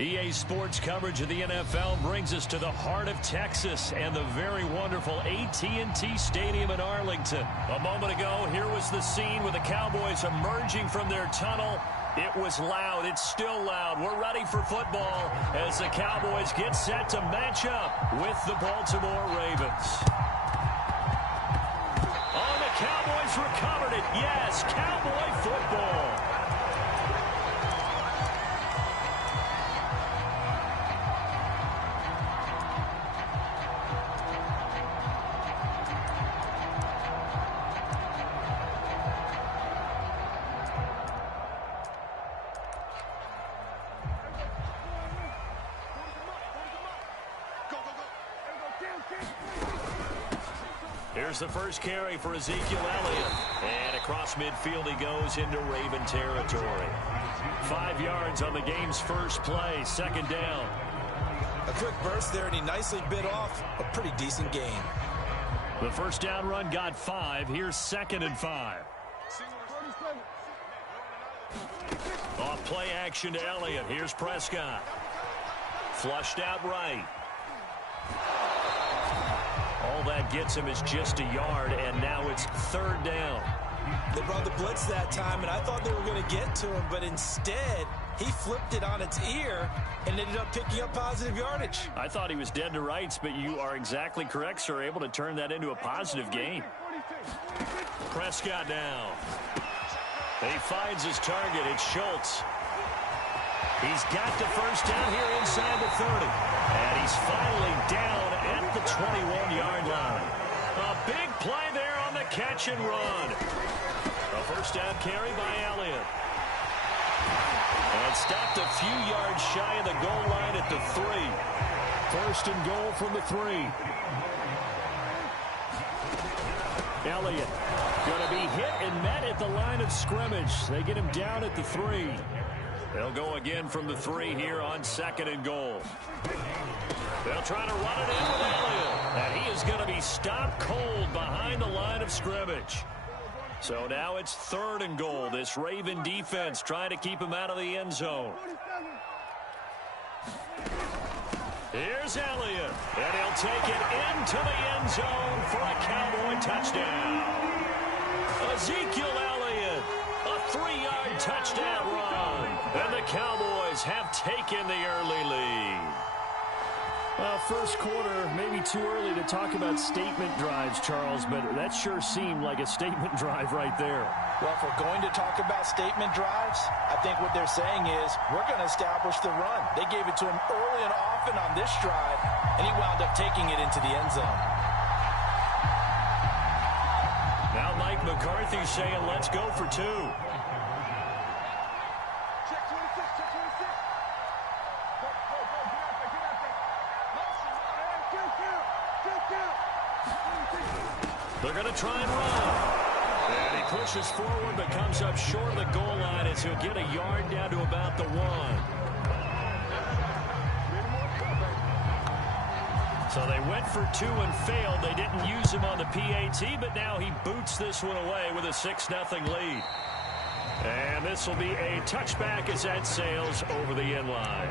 EA Sports coverage of the NFL brings us to the heart of Texas and the very wonderful AT&T Stadium in Arlington. A moment ago, here was the scene with the Cowboys emerging from their tunnel. It was loud. It's still loud. We're ready for football as the Cowboys get set to match up with the Baltimore Ravens. Oh, the Cowboys recovered it. Yes, Cowboy football. Here's the first carry for Ezekiel Elliott. And across midfield he goes into Raven territory. 5 yards on the game's first play, second down. A quick burst there, and he nicely bit off a pretty decent gain. The first down run got 5. Here's 2nd and 5. Off play action to Elliott. Here's Prescott. Flushed out right. All that gets him is just a yard, and now it's 3rd down. They brought the blitz that time, and I thought they were going to get to him, but instead he flipped it on its ear and ended up picking up positive yardage. I thought he was dead to rights, but you are exactly correct, sir, able to turn that into a positive gain. Prescott now. He finds his target. It's Schultz. He's got the first down here inside the 30. And he's finally down at the 21-yard line. A big play there on the catch and run. A first down carry by Elliott. And stopped a few yards shy of the goal line at the 3. 1st and goal from the 3. Elliott going to be hit and met at the line of scrimmage. They get him down at the 3. They'll go again from the 3 here on 2nd and goal. They'll try to run it in with Elliott. And he is going to be stopped cold behind the line of scrimmage. So now it's 3rd and goal. This Raven defense trying to keep him out of the end zone. Here's Elliott. And he'll take it into the end zone for a Cowboy touchdown. Ezekiel Elliott, a 3-yard touchdown run. And the Cowboys have taken the early lead. Well, first quarter, maybe too early to talk about statement drives, Charles, but that sure seemed like a statement drive right there. Well, if we're going to talk about statement drives, I think what they're saying is we're going to establish the run. They gave it to him early and often on this drive, and he wound up taking it into the end zone. Now Mike McCarthy saying, let's go for 2. They're going to try and run. And he pushes forward but comes up short of the goal line as he'll get a yard down to about the 1. So they went for 2 and failed. They didn't use him on the PAT, but now he boots this one away with a 6-0 lead. And this will be a touchback as that sails over the end line.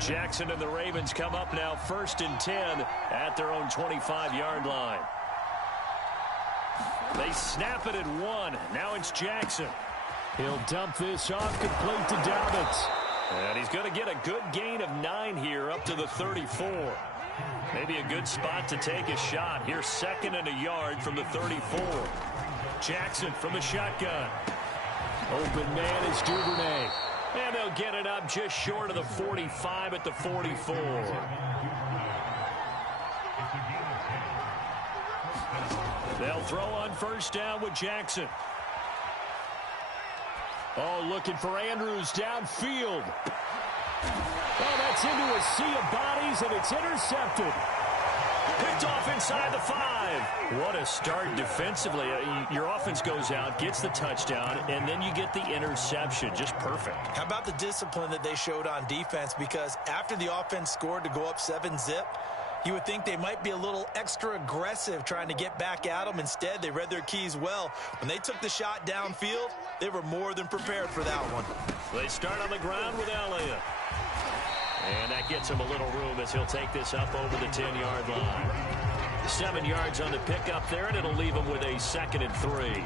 Jackson and the Ravens come up now 1st and 10 at their own 25-yard line. They snap it at 1. Now it's Jackson. He'll dump this off complete to Dobbins. And he's going to get a good gain of 9 here up to the 34. Maybe a good spot to take a shot. Here's 2nd and a yard from the 34. Jackson from the shotgun. Open man is Duvernay. And they'll get it up just short of the 45 at the 44. They'll throw on 1st down with Jackson. Oh, looking for Andrews downfield. Oh, that's into a sea of bodies, and it's intercepted. Picked off inside the 5. What a start defensively. Your offense goes out, gets the touchdown, and then you get the interception. Just perfect. How about the discipline that they showed on defense? Because after the offense scored to go up 7-zip, you would think they might be a little extra aggressive trying to get back at them. Instead, they read their keys well. When they took the shot downfield, they were more than prepared for that one. They start on the ground with Elliott. And that gets him a little room as he'll take this up over the 10-yard line. 7 yards on the pickup there, and it'll leave him with a 2nd and 3.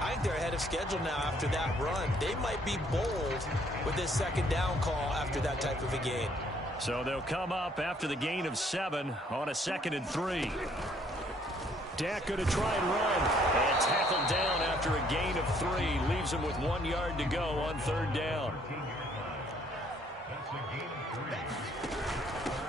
I think they're ahead of schedule now after that run. They might be bold with this 2nd down call after that type of a gain. So they'll come up after the gain of 7 on a 2nd and 3. Dak going to try and run. And tackled down after a gain of 3. Leaves him with 1 yard to go on 3rd down.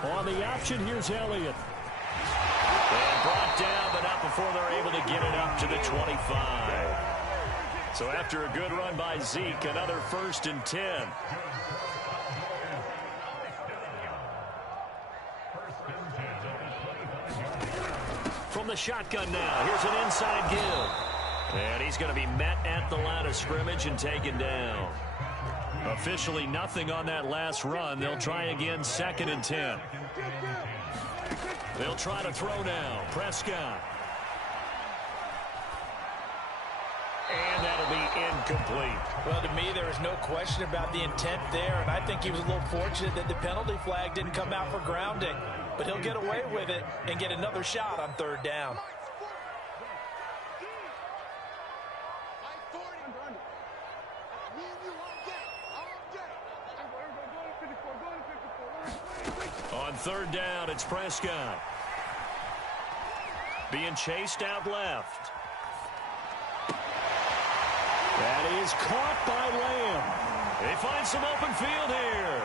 On the option, here's Elliott. And brought down, but not before they're able to get it up to the 25. So after a good run by Zeke, another 1st and 10. From the shotgun now, here's an inside give. And he's going to be met at the line of scrimmage and taken down. Officially nothing on that last run. They'll try again, 2nd and 10. They'll try to throw now. Prescott. And that'll be incomplete. Well, to me, there is no question about the intent there, and I think he was a little fortunate that the penalty flag didn't come out for grounding. But he'll get away with it and get another shot on 3rd down. On 3rd down, it's Prescott. Being chased out left. That is caught by Lamb. They find some open field here.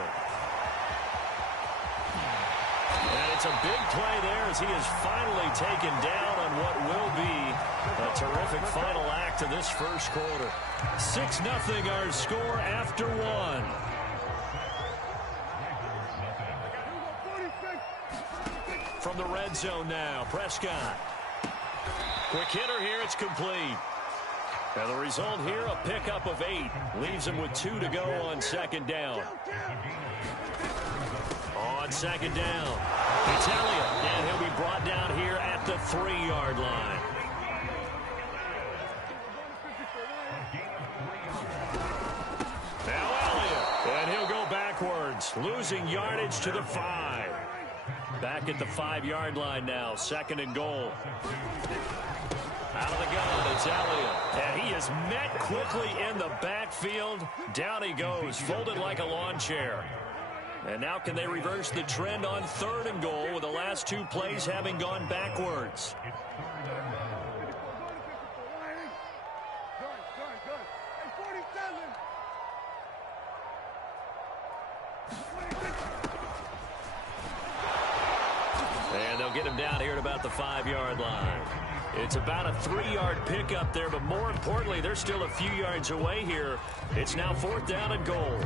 And it's a big play there as he is finally taken down on what will be a terrific final act of this 1st quarter. 6-0 our score after 1. From the red zone now, Prescott. Quick hitter here, it's complete. And the result here, a pickup of 8. Leaves him with 2 to go on 2nd down. On 2nd down, Italia, and he'll be brought down here at the 3-yard line. Now Elliott, and he'll go backwards, losing yardage to the 5. Back at the 5-yard line now, 2nd and goal. Out of the gun, it's Elliott. And he is met quickly in the backfield. Down he goes, folded like a lawn chair. And now can they reverse the trend on 3rd and goal with the last 2 plays having gone backwards? And they'll get him down here at about the 5-yard line. It's about a 3-yard pickup there, but more importantly, they're still a few yards away here. It's now 4th down and goal.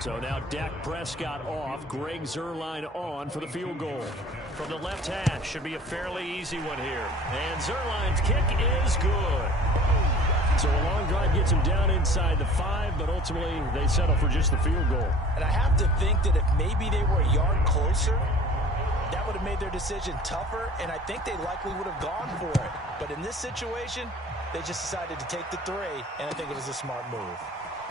So now Dak Prescott off, Greg Zuerlein on for the field goal. From the left hash, should be a fairly easy one here. And Zuerlein's kick is good. So a long drive gets him down inside the 5, but ultimately they settle for just the field goal. And I have to think that if maybe they were a yard closer, that would have made their decision tougher, and I think they likely would have gone for it. But in this situation, they just decided to take the 3, and I think it was a smart move.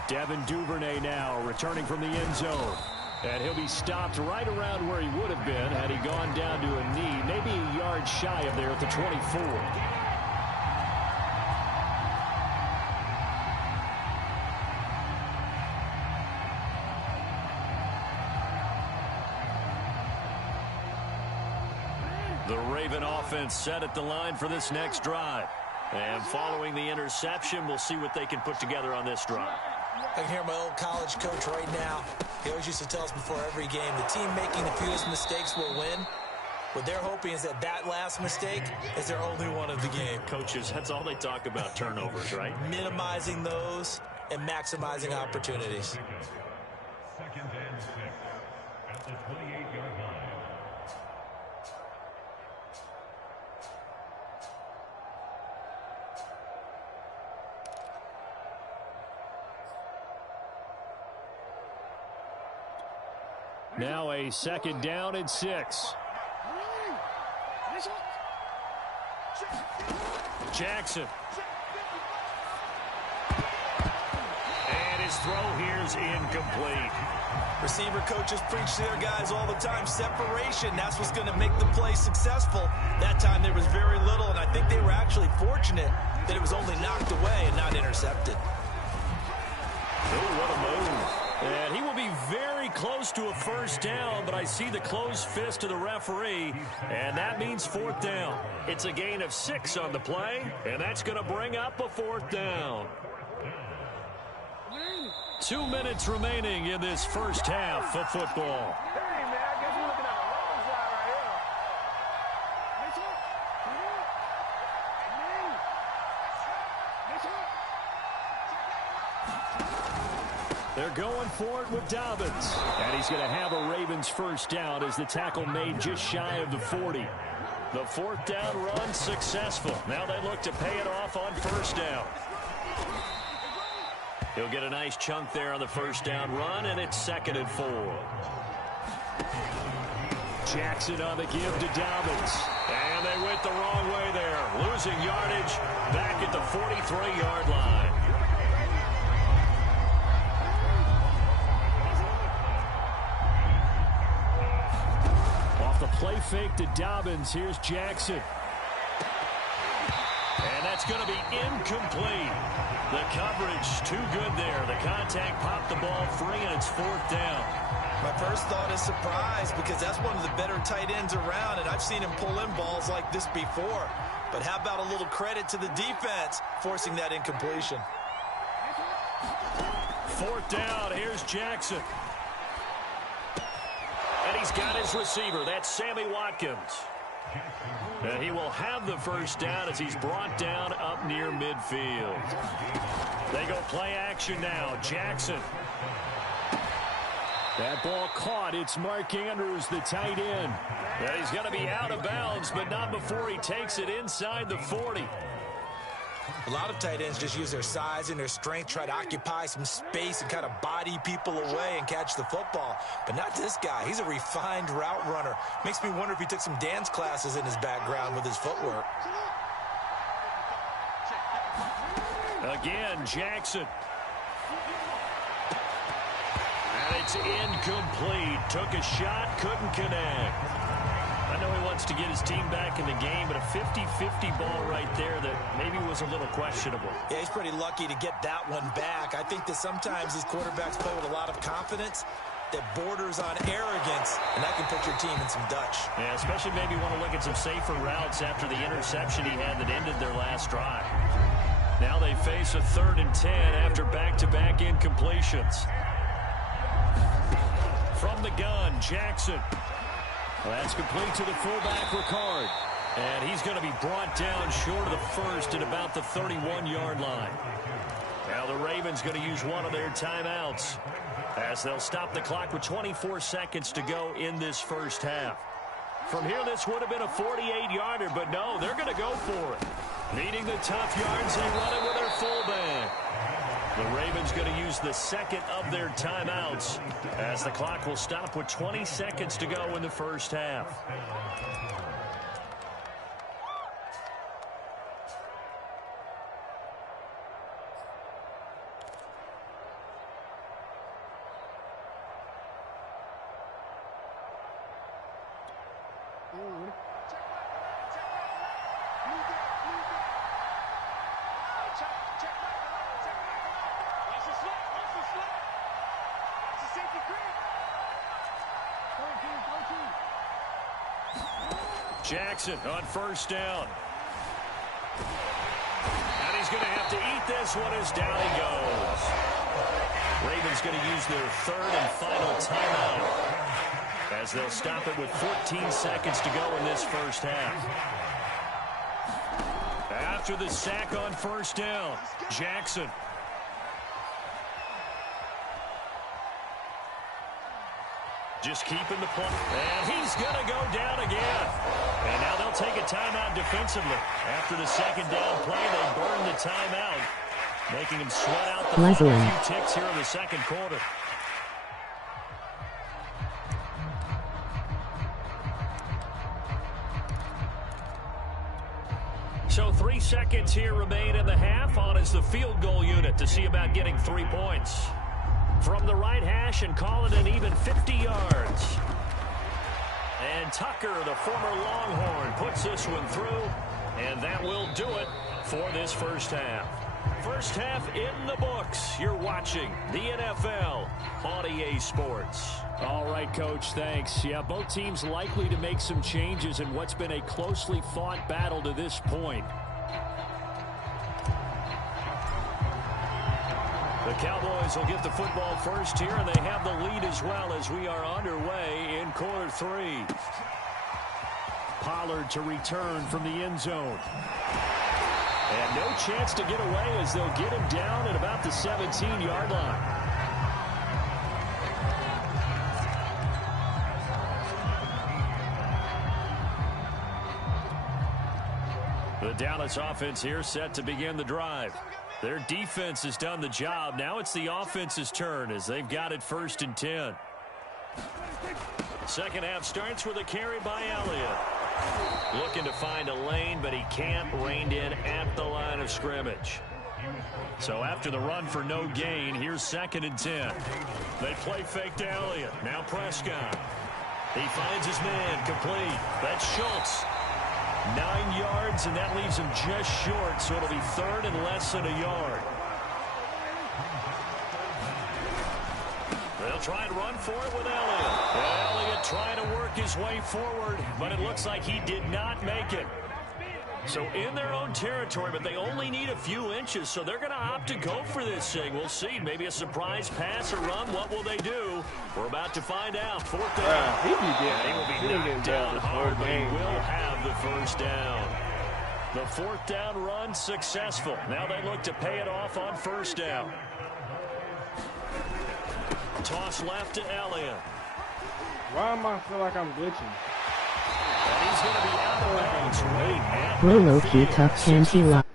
Devin Duvernay now returning from the end zone. And he'll be stopped right around where he would have been had he gone down to a knee, maybe a yard shy of there at the 24. The Raven offense set at the line for this next drive. And following the interception, we'll see what they can put together on this drive. I can hear my old college coach right now. He always used to tell us before every game, the team making the fewest mistakes will win. What they're hoping is that that last mistake is their only one of the game. Coaches, that's all they talk about, turnovers, right? Minimizing those and maximizing opportunities. Second and 6 at the 28-yard line. Now a second down and 6. Jackson. And his throw here is incomplete. Receiver coaches preach to their guys all the time. Separation, that's what's going to make the play successful. That time there was very little, and I think they were actually fortunate that it was only knocked away and not intercepted. Oh, what a move. And he will be very close to a first down, but I see the closed fist of the referee, and that means fourth down. It's a gain of 6 on the play, and that's going to bring up a fourth down. 2 minutes remaining in this first half of football. Hey, man, I guess we're looking at the wrong side right here. They're going for it with Dobbins. And he's going to have a Ravens first down as the tackle made just shy of the 40. The fourth down run successful. Now they look to pay it off on first down. He'll get a nice chunk there on the first down run, and it's 2nd and 4. Jackson on the give to Dobbins. And they went the wrong way there. Losing yardage back at the 43-yard line. Off the play fake to Dobbins. Here's Jackson. And that's going to be incomplete. The coverage too good there. The contact popped the ball free, and it's fourth down. My first thought is surprise because that's one of the better tight ends around, and I've seen him pull in balls like this before. But how about a little credit to the defense forcing that incompletion? Fourth down. Here's Jackson. And he's got his receiver. That's Sammy Watkins. And he will have the first down as he's brought down up near midfield. They go play action now. Jackson. That ball caught. It's Mark Andrews, the tight end. And he's going to be out of bounds, but not before he takes it inside the 40. A lot of tight ends just use their size and their strength, try to occupy some space and kind of body people away and catch the football. But not this guy. He's a refined route runner. Makes me wonder if he took some dance classes in his background with his footwork. Again, Jackson. And it's incomplete. Took a shot, couldn't connect. I know he wants to get his team back in the game, but a 50-50 ball right there that maybe was a little questionable. Yeah, he's pretty lucky to get that one back. I think that sometimes these quarterbacks play with a lot of confidence that borders on arrogance, and that can put your team in some Dutch. Yeah, especially maybe want to look at some safer routes after the interception he had that ended their last drive. Now they face a 3rd and 10 after back-to-back incompletions. From the gun, Jackson. Well, that's complete to the fullback, Ricard. And he's going to be brought down short of the first at about the 31-yard line. Now the Ravens going to use one of their timeouts as they'll stop the clock with 24 seconds to go in this first half. From here, this would have been a 48-yarder, but no, they're going to go for it. Needing the tough yards, they run it with their fullback. The Ravens going to use the second of their timeouts as the clock will stop with 20 seconds to go in the first half. Jackson on first down. And he's going to have to eat this one as down he goes. Ravens going to use their 3rd and final timeout. as they'll stop it with 14 seconds to go in this first half. After the sack on first down, Jackson. Just keeping the play. And he's going to go down again. And now they'll take a timeout defensively. After the second down play, they burn the timeout, making him sweat out the few ticks here in the second quarter. So 3 seconds here remain in the half. On is the field goal unit to see about getting 3 points. From the right hash and call it an even 50 yards. And Tucker, the former Longhorn, puts this one through. And that will do it for this first half. First half in the books. You're watching the NFL on EA Sports. All right, Coach, thanks. Yeah, both teams likely to make some changes in what's been a closely fought battle to this point. The Cowboys will get the football first here, and they have the lead as well as we are underway in quarter 3. Pollard to return from the end zone. And no chance to get away as they'll get him down at about the 17-yard line. The Dallas offense here set to begin the drive. Their defense has done the job. Now it's the offense's turn as they've got it 1st and 10. Second half starts with a carry by Elliott. Looking to find a lane, but he can't. Reined in at the line of scrimmage. So after the run for no gain, here's 2nd and 10. They play fake to Elliott. Now Prescott. He finds his man complete. That's Schultz. 9 yards, and that leaves him just short, so it'll be 3rd and less than a yard. They'll try and run for it with Elliott. Elliott trying to work his way forward, but it looks like he did not make it. So in their own territory, but they only need a few inches, so they're going to opt to go for this thing. We'll see. Maybe a surprise pass or run. What will they do? We're about to find out. 4th down. He will be knocked down hard, but he will have the first down. The 4th down run successful. Now they look to pay it off on 1st down. Toss left to Elliott. Why am I feel like I'm glitching? And he's going to be out of bounds right at Rolo Q Tuck Canty Lock.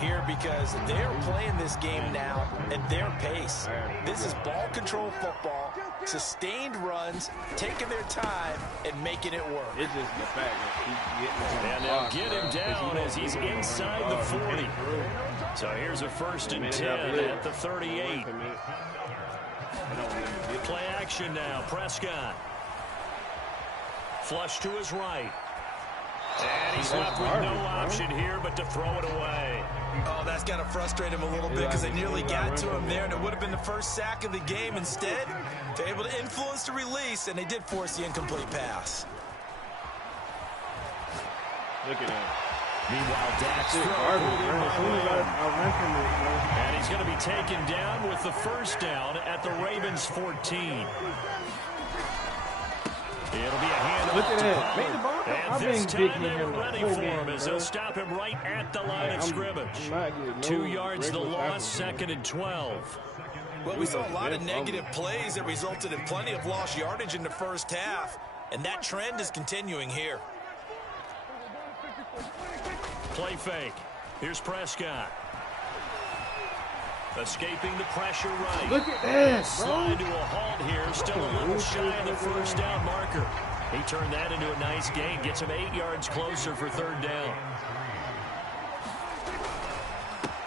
Here because they're playing this game now at their pace. This is ball control football, sustained runs, taking their time and making it work. It's just the fact that and they'll get him down as he's inside the 40. So here's a 1st and 10 at the 38. Play action now. Prescott. Flush to his right. And he's left with no option here but to throw it away. Oh, that's got to frustrate him a little bit because they nearly got to him there, and it would have been the first sack of the game. Instead, they're able to influence the release, and they did force the incomplete pass. Look at that. Meanwhile, Dak's and he's going to be taken down with the 1st down at the Ravens 14. It'll be a handoff. Look at that. Make the ball. And this time they're ready for him as they'll stop him right at the line of scrimmage. 2 yards the loss, 2nd and 12. Well, we saw a lot of negative plays that resulted in plenty of lost yardage in the first half, and that trend is continuing here. Play fake. Here's Prescott. Escaping the pressure right. Look at that, Slide to a halt here. Still a little shy of the 1st down marker. He turned that into a nice gain. Gets him 8 yards closer for 3rd down.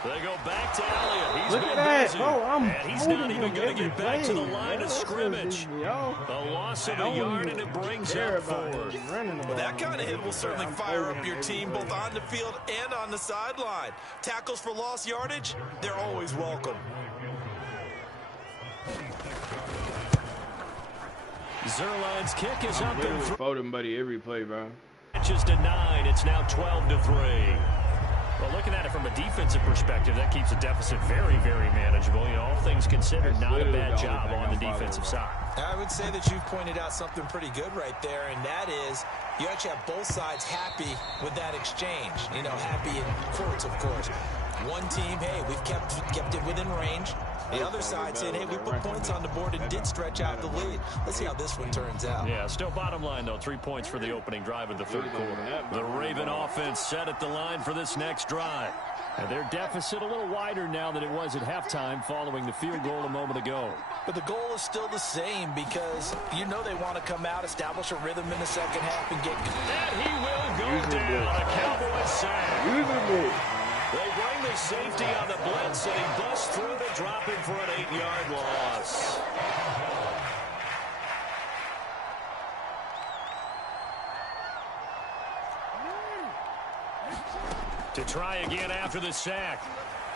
They go back to Elliott. He's been busy. And he's not even going to get back to the line of scrimmage. A loss of a yard, and it brings up 4. Well, that kind of hit will certainly fire up your team both on the field and on the sideline. Tackles for lost yardage, they're always welcome. Zerline's kick is up and through. Fold him, buddy, every play, bro. Just a 9. It's now 12-3. Well, looking at it from a defensive perspective, that keeps the deficit very, very manageable. You know, all things considered, not a bad job on the defensive side. I would say that you've pointed out something pretty good right there, and that is you actually have both sides happy with that exchange. You know, happy in quotes, of course. One team, hey, we've kept it within range. The other side saying, hey, we put points on the board and did stretch out the lead. Let's see how this one turns out. Yeah, still bottom line, though. 3 points for the opening drive of the third quarter. The Raven offense set at the line for this next drive. And their deficit a little wider now than it was at halftime following the field goal a moment ago. But the goal is still the same because you know they want to come out, establish a rhythm in the second half, and get... And he will go down. A Cowboys sack. They bring the safety on the blitz, and he busts through to drop him for an 8-yard loss. To try again after the sack.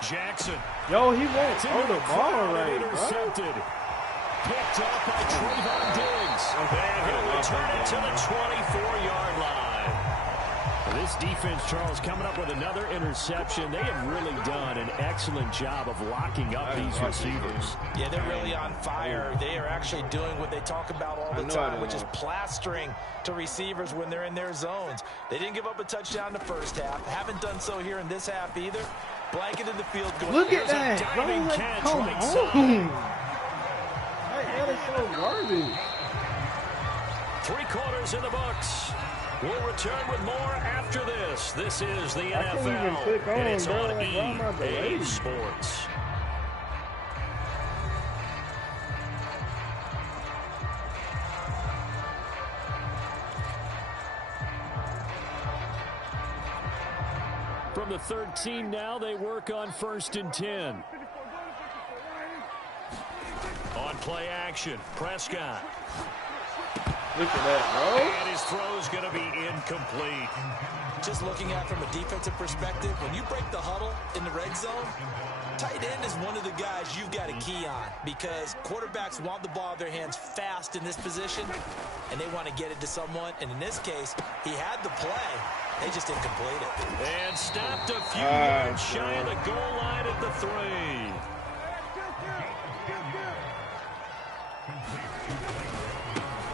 Jackson. Yo, he won't throw the ball right, intercepted. Picked up by Trayvon Diggs. And he'll return it to the 24-yard line. This defense, Charles, coming up with another interception. They have really done an excellent job of locking up these receivers. Yeah, they're really on fire. They are actually doing what they talk about all the time, which is plastering to receivers when they're in their zones. They didn't give up a touchdown in the first half. Haven't done so here in this half either. Blanketed the field. Look at that. Diving catch Come right on. side. That is so garbage. 3 quarters in the books. We'll return with more after this. This is the NFL, and it's on EA Sports. From the 13 now, they work on 1st and 10. On play action, Prescott. Look at that, bro. And his throw's going to be incomplete. Just looking at it from a defensive perspective, when you break the huddle in the red zone, tight end is one of the guys you've got a key on because quarterbacks want the ball in their hands fast in this position, and they want to get it to someone. And in this case, he had the play. They just didn't complete it. And stopped a few yards shy of the goal line at the 3.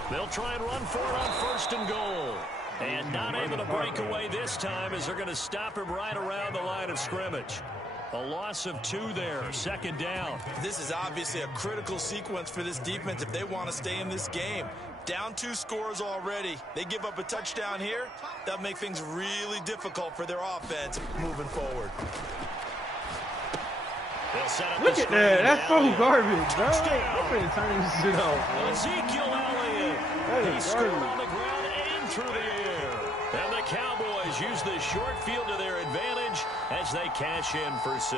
They'll try and run for it on 1st and goal. And not able to break away this time as they're going to stop him right around the line of scrimmage. A loss of 2 there, 2nd down. This is obviously a critical sequence for this defense if they want to stay in this game. Down 2 scores already. They give up a touchdown here. That'll make things really difficult for their offense moving forward. Look at that. That's so garbage, bro. I'm going to turn this shit off. Ezekiel Elliott. He scored on the ground and through the air. And the Cowboys use this short field to their advantage as they cash in for 6.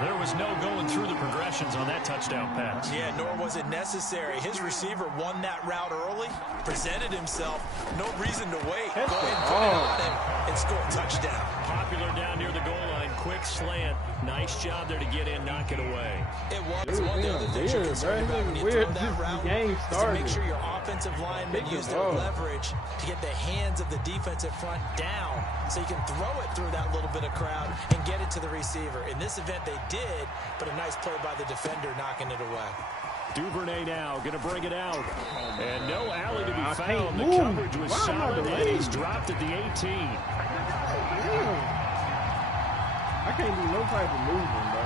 There was no going through the progressions on that touchdown pass. Yeah, nor was it necessary. His receiver won that route early, presented himself. No reason to wait. Go ahead and put it on him and score a touchdown. Popular down near the goal line. Quick slant. Nice job there to get in, knock it away. It was one of the other things you're concerned about when you throw that route is to make sure your offensive linemen use their leverage to get the hands of the defensive front down so you can throw it through that little bit of crowd and get it to the receiver. In this event, they did, but a nice play by the defender knocking it away. Duvernay now going to bring it out. And no alley to be found. The move. coverage was solid, and he's dropped at the 18. I can't do no type of movement, bro.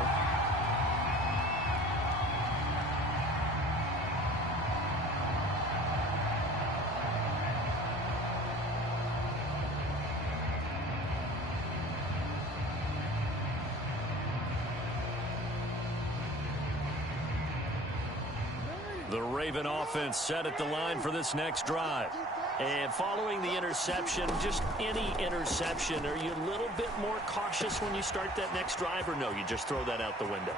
The Raven offense set at the line for this next drive. And following the interception, just any interception, are you a little bit more cautious when you start that next drive, or no, you just throw that out the window?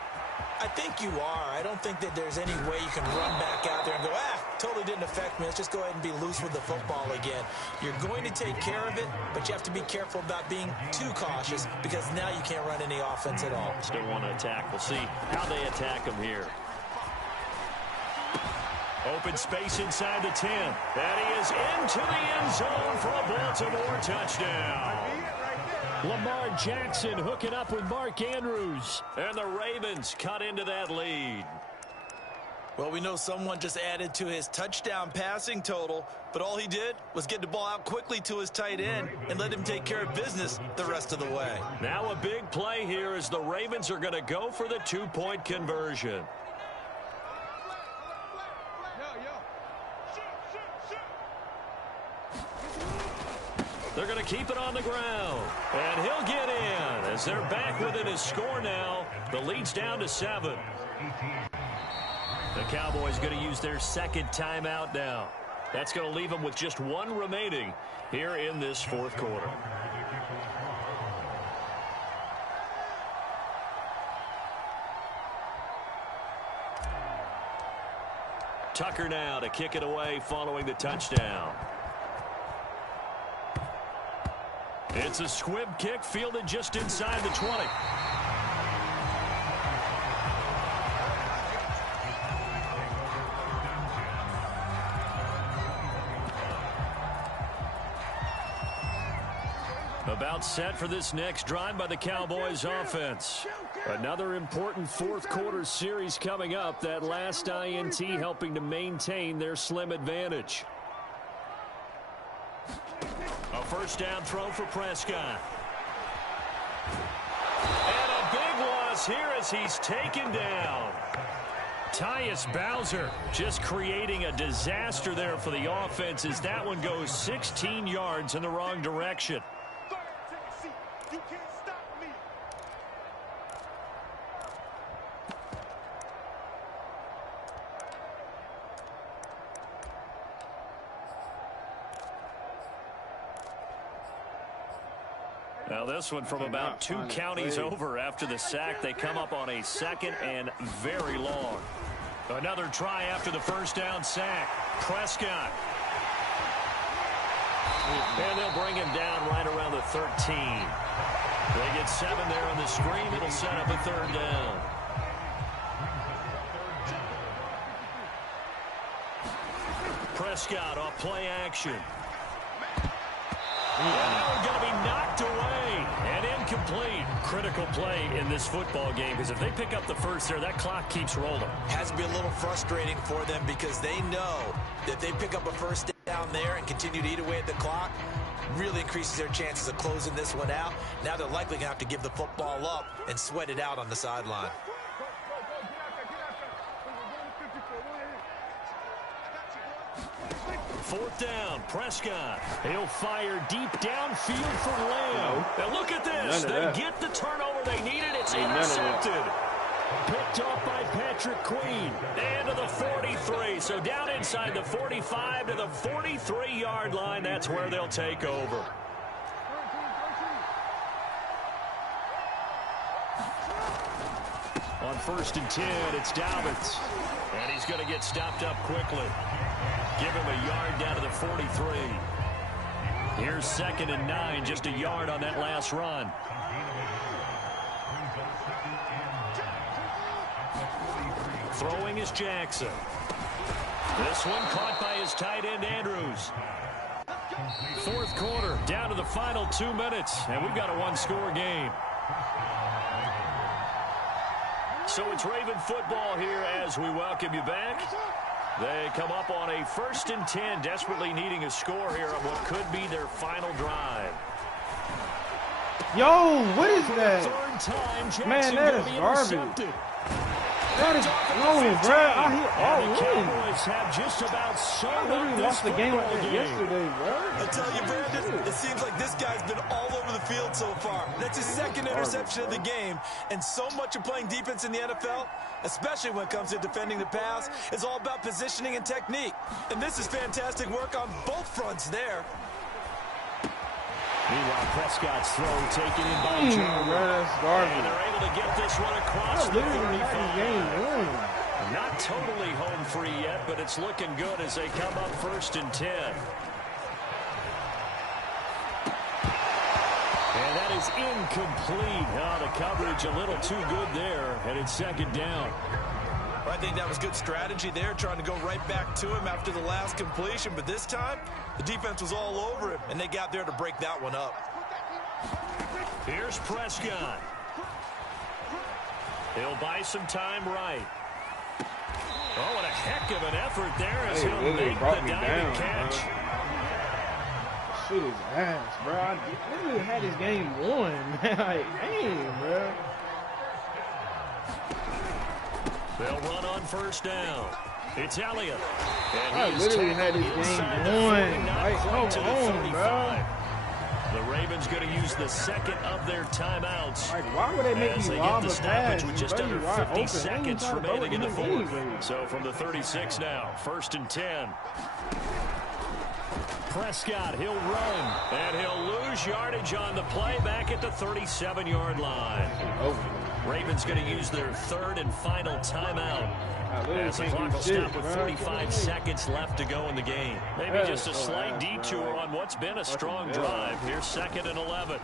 I think you are. I don't think that there's any way you can run back out there and go, totally didn't affect me. Let's just go ahead and be loose with the football again. You're going to take care of it, but you have to be careful about being too cautious because now you can't run any offense at all. Still want to attack. We'll see how they attack them here. Open space inside the 10. And he is into the end zone for a Baltimore touchdown. Lamar Jackson hooking up with Mark Andrews. And the Ravens cut into that lead. Well, we know someone just added to his touchdown passing total, but all he did was get the ball out quickly to his tight end and let him take care of business the rest of the way. Now a big play here as the Ravens are going to go for the two-point conversion. They're going to keep it on the ground. And he'll get in as they're back within his score now. The lead's down to 7. The Cowboys going to use their second timeout now. That's going to leave them with just 1 remaining here in this fourth quarter. Tucker now to kick it away following the touchdown. It's a squib kick fielded just inside the 20. About set for this next drive by the Cowboys offense. Another important fourth quarter series coming up. That last INT helping to maintain their slim advantage. A first down throw for Prescott. And a big loss here as he's taken down. Tyus Bowser just creating a disaster there for the offense as that one goes 16 yards in the wrong direction. You can't stop me. Now this one from about 2 counties over after the sack. They come up on a second and very long. Another try after the first down sack. Prescott. And they'll bring him down right around the 13. They get 7 there on the screen. It'll set up a third down. Prescott off play action. And now we're going to be knocked away and incomplete. Critical play in this football game because if they pick up the first there, that clock keeps rolling. Has to be a little frustrating for them because they know that if they pick up a first down there and continue to eat away at the clock, really increases their chances of closing this one out. Now they're likely going to have to give the football up and sweat it out on the sideline. Fourth down, Prescott. He'll fire deep downfield for Lamb. Now look at this. They get the turnover they needed. It's intercepted. Picked off by Patrick Queen. And to the 43. So down inside the 45 to the 43-yard line. That's where they'll take over. On 1st and 10, it's Dobbins. And he's going to get stopped up quickly. Give him a yard down to the 43. Here's 2nd and 9, just a yard on that last run. Throwing is Jackson. This one caught by his tight end, Andrews. Fourth quarter, down to the final 2 minutes, and we've got a one-score game. So it's Raven football here as we welcome you back. They come up on a 1st and 10, desperately needing a score here on what could be their final drive. Yo, what is that? Third time, Jackson Man, that is garbage. That is no, bro. I hit all the Cowboys have just about I literally lost the game like that yesterday, bro. I tell you, Brandon, it seems like this guy's been all over the field so far. That's his 2nd interception of the game, and so much of playing defense in the NFL, especially when it comes to defending the pass, is all about positioning and technique. And this is fantastic work on both fronts there. Meanwhile, Prescott's throw taken in by Joe. That's garbage. And they're able to get this one across the 35. Not totally home free yet, but it's looking good as they come up 1st and 10. And that is incomplete. Oh, the coverage a little too good there, and it's 2nd down. I think that was good strategy there, trying to go right back to him after the last completion. But this time, the defense was all over him, and they got there to break that one up. Here's Prescott. He'll buy some time right. Oh, what a heck of an effort there as he'll make the diving catch. Shoot his ass, bro. I literally had this game won. Like, damn, bro. They'll run on first down. It's Elliott. I literally had this game won. Like, come on, bro. The Ravens going to use the second of their timeouts. Like, why would they make as me they lob get the a stoppage pass? with just under 50 seconds remaining in the fourth. Anyway. So from the 36 now, 1st and 10. Prescott, he'll run, and he'll lose yardage on the play back at the 37-yard line. Ravens going to use their third and final timeout. As the clock will stop with 45 seconds left to go in the game. Maybe just a slight detour on what's been a strong drive. Here's 2nd and 11.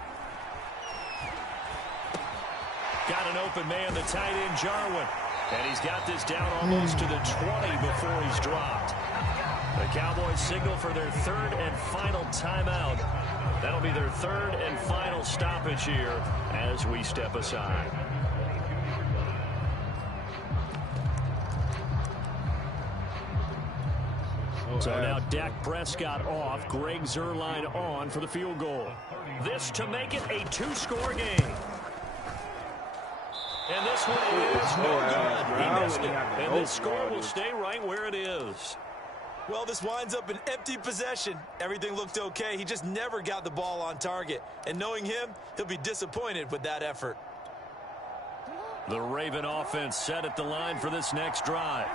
Got an open man, the tight end, Jarwin. And he's got this down almost to the 20 before he's dropped. The Cowboys signal for their third and final timeout. That'll be their third and final stoppage here as we step aside. So now Dak Prescott off, Greg Zuerlein on for the field goal. This to make it a 2-score game. And this one is no good. He missed it. And the score will stay right where it is. Well, this winds up an empty possession. Everything looked okay. He just never got the ball on target. And knowing him, he'll be disappointed with that effort. The Raven offense set at the line for this next drive.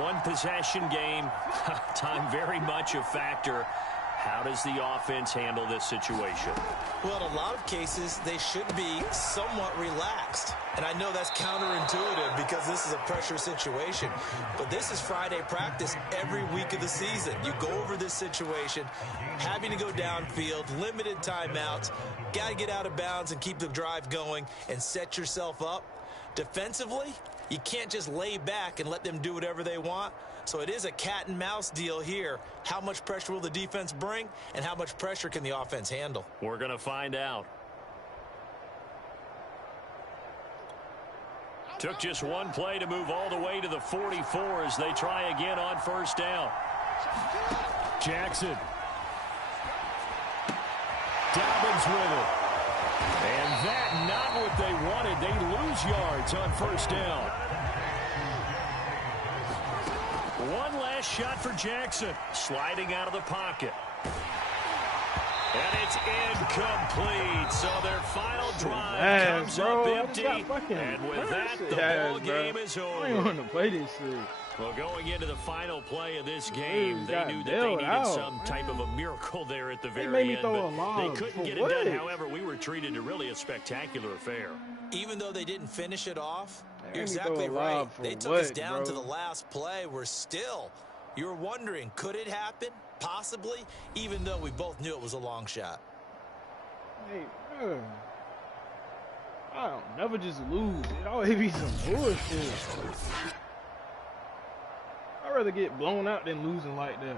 One possession game. Time very much a factor. How does the offense handle this situation? Well, in a lot of cases, they should be somewhat relaxed. And I know that's counterintuitive because this is a pressure situation. But this is Friday practice every week of the season. You go over this situation, having to go downfield, limited timeouts, got to get out of bounds and keep the drive going and set yourself up. Defensively, you can't just lay back and let them do whatever they want. So it is a cat and mouse deal here. How much pressure will the defense bring, and how much pressure can the offense handle? We're going to find out. Took just one play to move all the way to the 44 as they try again on first down. Jackson. Dobbins with it. And that not what they wanted. They lose yards on first down. One last shot for Jackson. Sliding out of the pocket. And it's incomplete. So their final drive comes up empty. And with that, the ball game is over. I don't want to play this shit. Well, going into the final play of this game, they knew that they needed some type of a miracle there at the very end. But they couldn't get it done. However, we were treated to really a spectacular affair. Even though they didn't finish it off, you're exactly right. They took us down to the last play. We're still, you're wondering, could it happen? Possibly, even though we both knew it was a long shot. Hey, bro. I don't never just lose. It always be some bullshit. I'd rather get blown out than losing like that.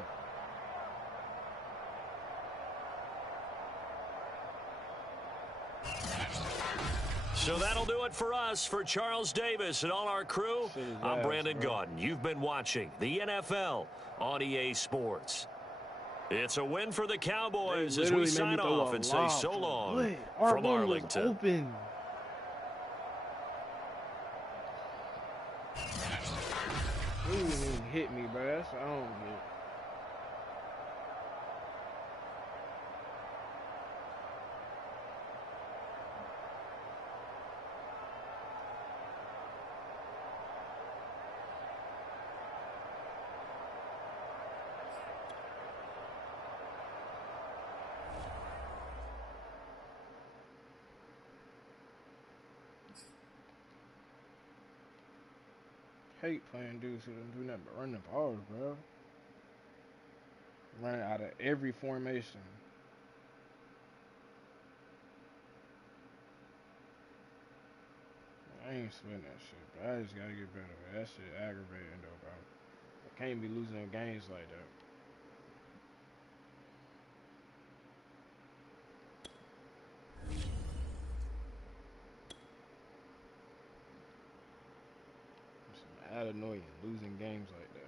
So that'll do it for us. For Charles Davis and all our crew, I'm Brandon Gaudin. You've been watching the NFL on EA Sports. It's a win for the Cowboys as we sign off and say so long from Arlington. Open. He didn't even hit me, bro. That's what I don't get. Hate playing dudes who don't do nothing but run the balls, bro. Run out of every formation. I ain't sweating that shit, bro. I just gotta get better. That shit aggravating though, bro. I can't be losing in games like that. It's mad annoying losing games like that.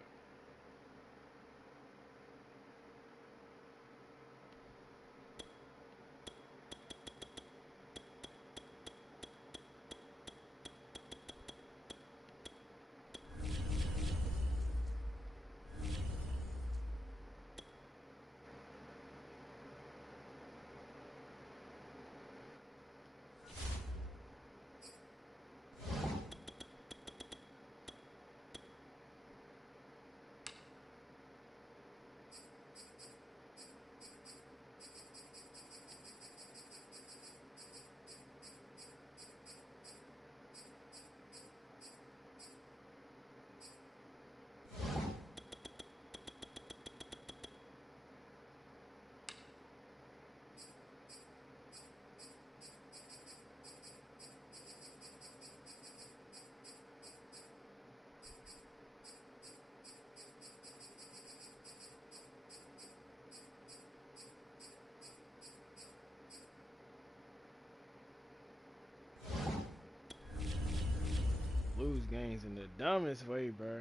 Lose games in the dumbest way, bro.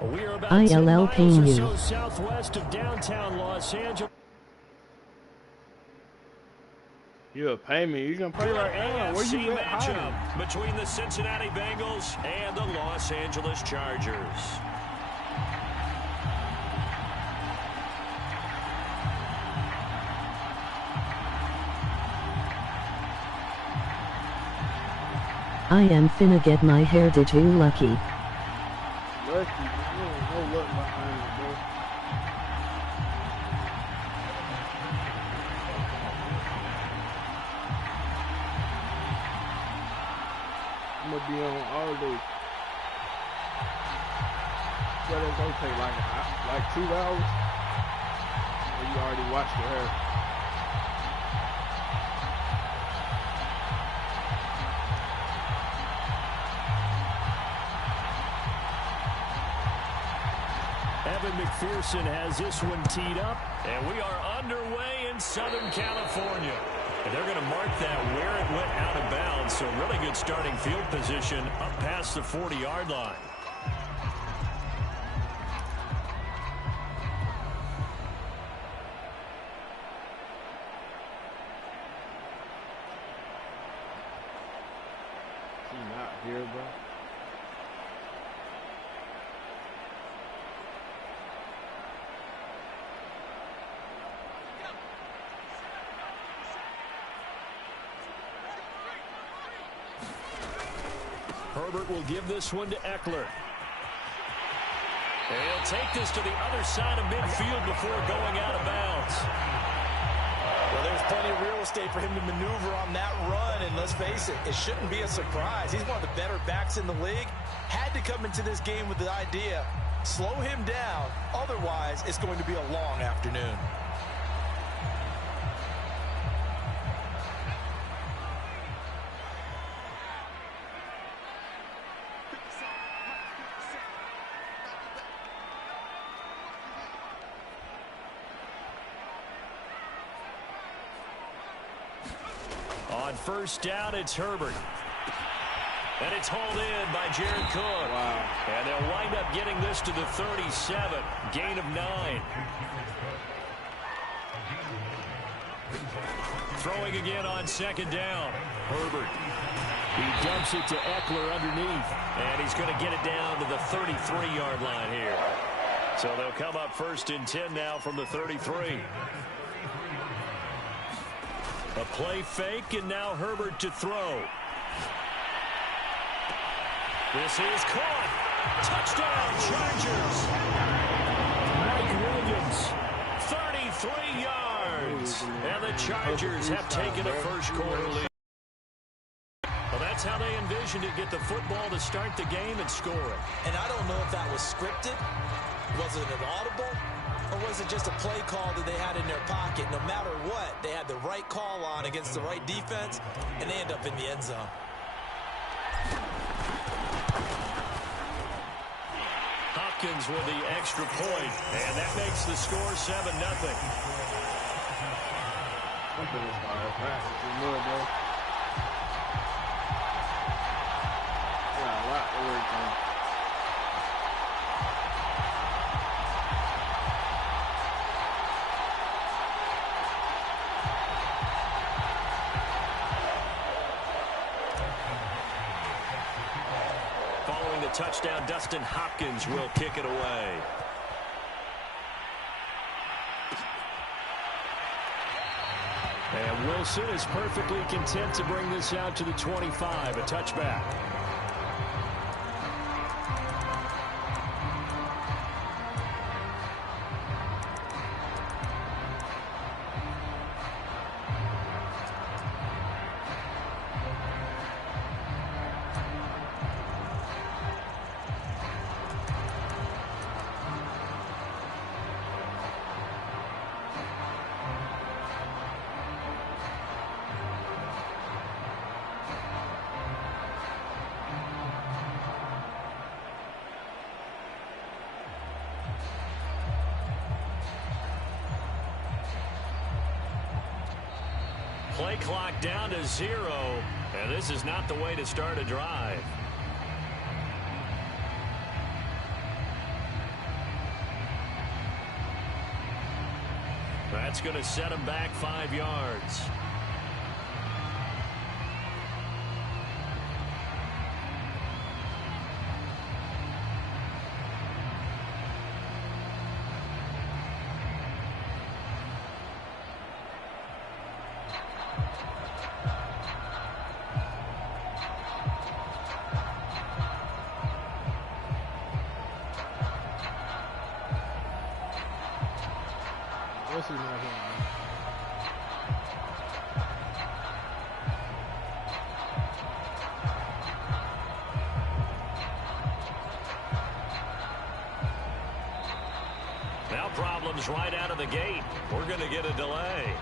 We are about 10 ILL miles paying or you. so southwest of downtown Los Angeles. You'll pay me. You gonna play right now? Where you at? Hiding? Matchup between the Cincinnati Bengals and the Los Angeles Chargers. I am finna get my hair. Did you lucky? Lucky. No luck behind it, bro. I'm gonna be on all day. Well, it's gonna take like 2 hours. Or you already watched the hair. Evan McPherson has this one teed up. And we are underway in Southern California. And they're going to mark that where it went out of bounds. So really good starting field position up past the 40-yard line. He not here, bro. Herbert will give this one to Eckler. And he'll take this to the other side of midfield before going out of bounds. Well, there's plenty of real estate for him to maneuver on that run, and let's face it, it shouldn't be a surprise. He's one of the better backs in the league. Had to come into this game with the idea, slow him down, otherwise it's going to be a long afternoon. first down, it's Herbert. And it's hauled in by Jared Cook. Wow. And they'll wind up getting this to the 37. Gain of 9. Throwing again on second down. Herbert. He dumps it to Eckler underneath. And he's going to get it down to the 33-yard line here. So they'll come up first and 10 now from the 33. A play fake, and now Herbert to throw. This is caught. Touchdown, Chargers. Mike Williams, 33 yards. And the Chargers have taken a first-quarter lead. Well, that's how they envisioned it, get the football to start the game and score it. And I don't know if that was scripted. Was it an audible? Or was it just a play call that they had in their pocket? No matter what, they had the right call on against the right defense, and they end up in the end zone. Hopkins with the extra point, and that makes the score 7-0. A lot to work on. Following the touchdown, Dustin Hopkins will kick it away. And Wilson is perfectly content to bring this out to the 25, a touchback. Play clock down to 0, and this is not the way to start a drive. That's going to set him back 5 yards. What's he not here, man? Now problems right out of the gate. We're going to get a delay.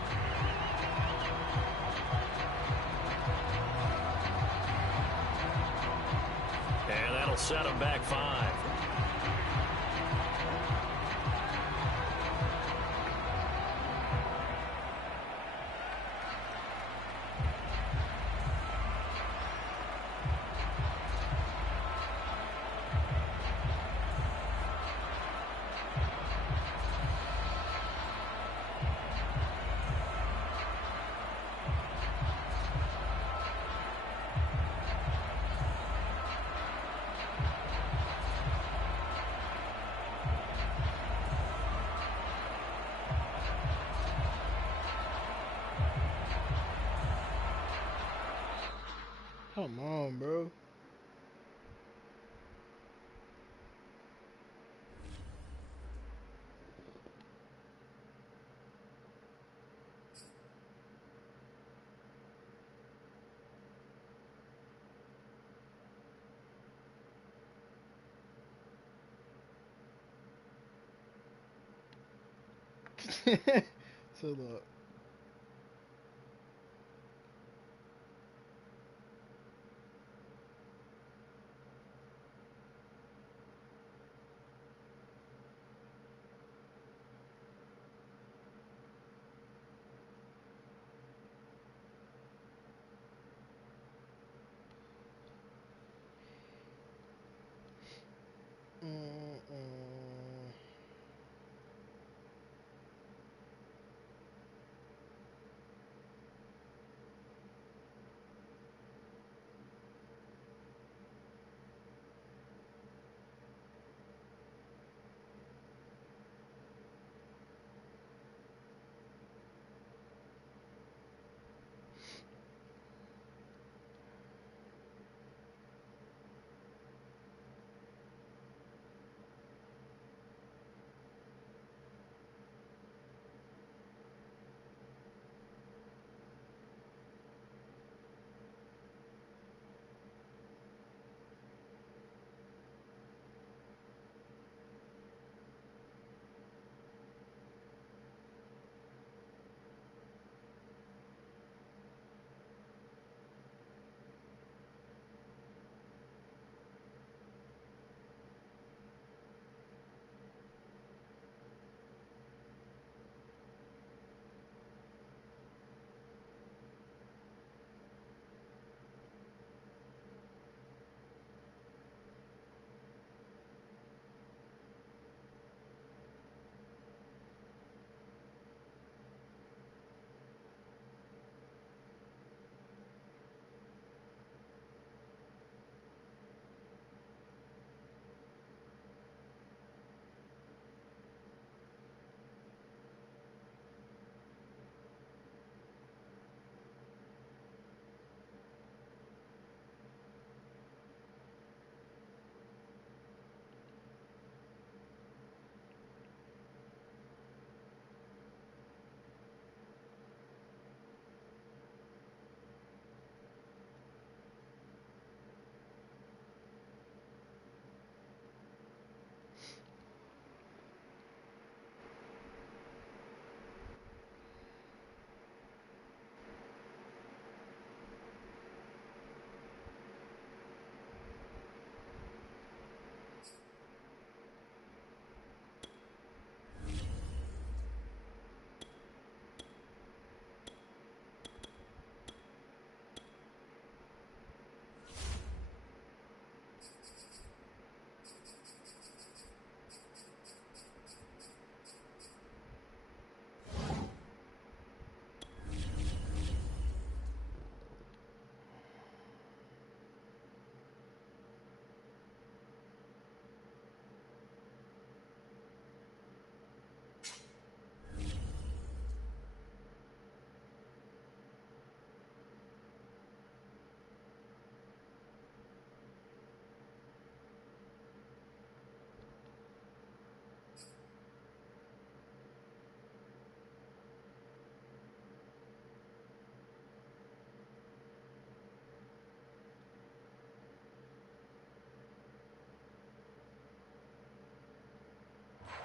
And that'll set him back 5. Come on, bro. So look.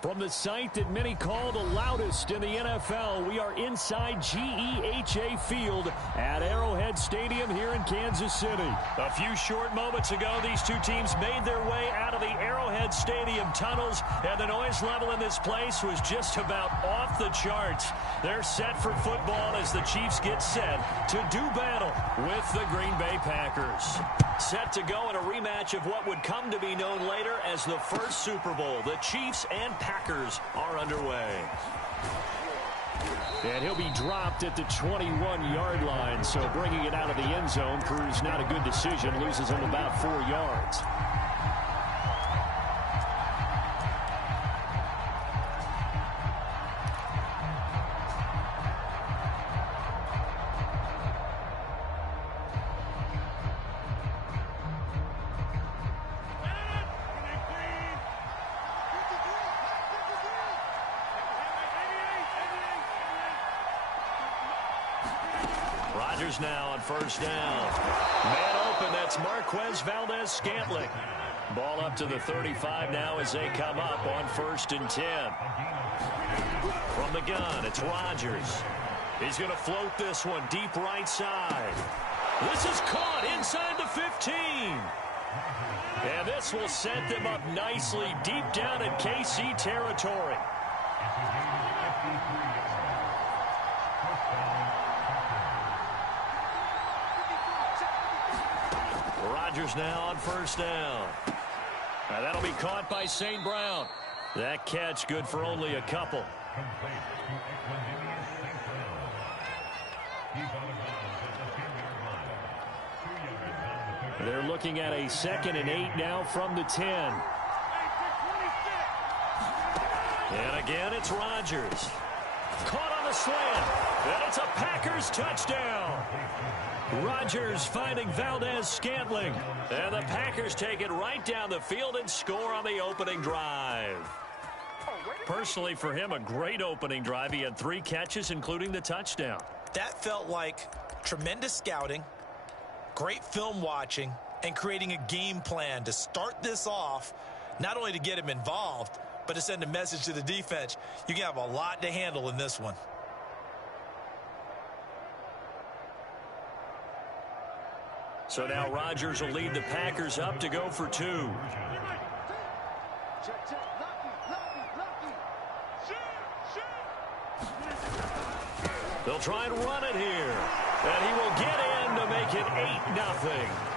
From the site that many call the loudest in the NFL, we are inside GEHA Field at Arrowhead Stadium here in Kansas City. A few short moments ago, these two teams made their way out of the Arrowhead Stadium tunnels, and the noise level in this place was just about off the charts. They're set for football as the Chiefs get set to do battle with the Green Bay Packers. Set to go in a rematch of what would come to be known later as the first Super Bowl. The Chiefs and Packers are underway. And he'll be dropped at the 21-yard line, so bringing it out of the end zone proves not a good decision, loses him about 4 yards. Now on first down. Man open, that's Marquez Valdez-Scantling. Ball up to the 35 now as they come up on 1st and 10. From the gun, it's Rodgers. He's going to float this one deep right side. This is caught inside the 15. And this will set them up nicely deep down in KC territory. Rodgers now on first down. Now that'll be caught by St. Brown. That catch good for only a couple. They're looking at a 2nd and 8 now from the 10. And again, it's Rodgers. Caught on the slant. And it's a Packers touchdown. Rodgers finding Valdez-Scantling. And the Packers take it right down the field and score on the opening drive. Personally, for him, a great opening drive. He had 3 catches, including the touchdown. That felt like tremendous scouting, great film watching, and creating a game plan to start this off, not only to get him involved, but to send a message to the defense. You can have a lot to handle in this one. So now Rodgers will lead the Packers up to go for 2. They'll try and run it here. And he will get in to make it 8-0.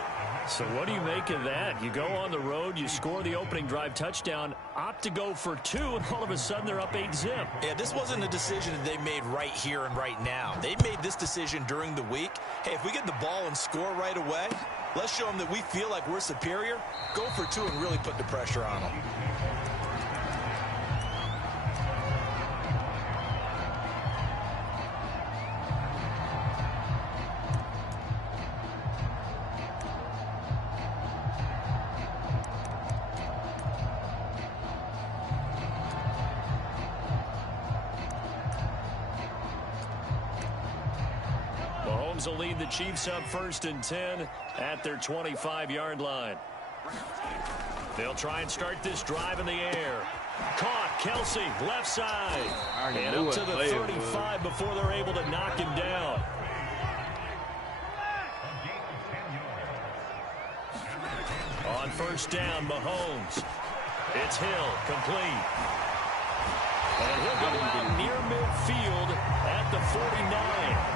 So what do you make of that? You go on the road, you score the opening drive touchdown, opt to go for 2, and all of a sudden they're up 8-zip. Yeah, this wasn't a decision that they made right here and right now. They made this decision during the week. Hey, if we get the ball and score right away, let's show them that we feel like we're superior. Go for 2 and really put the pressure on them. Will lead the Chiefs up 1st and 10 at their 25-yard line. They'll try and start this drive in the air. Caught, Kelsey, left side. And up to the 35 before they're able to knock him down. On first down, Mahomes. It's Hill, complete. And he'll go out near midfield at the 49.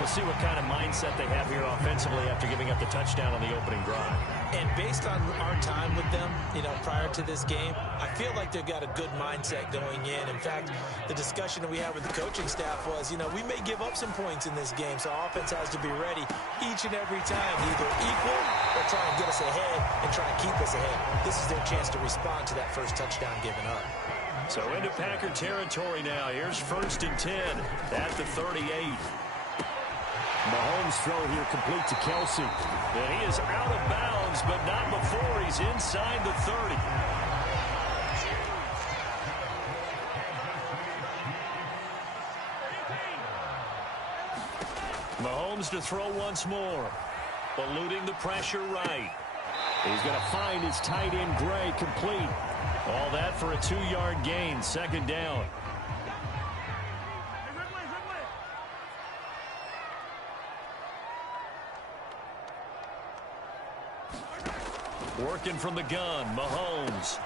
We'll see what kind of mindset they have here offensively after giving up the touchdown on the opening drive. And based on our time with them, prior to this game, I feel like they've got a good mindset going in. In fact, the discussion that we had with the coaching staff was, we may give up some points in this game, so offense has to be ready each and every time, either equal or try and get us ahead and try and keep us ahead. This is their chance to respond to that first touchdown given up. So into Packer territory now. Here's 1st and 10 at the 38. Mahomes' throw here complete to Kelsey. And he is out of bounds, but not before he's inside the 30. Mahomes to throw once more. Eluding the pressure right. He's going to find his tight end, Gray, complete. All that for a 2-yard gain, second down. Working from the gun, Mahomes.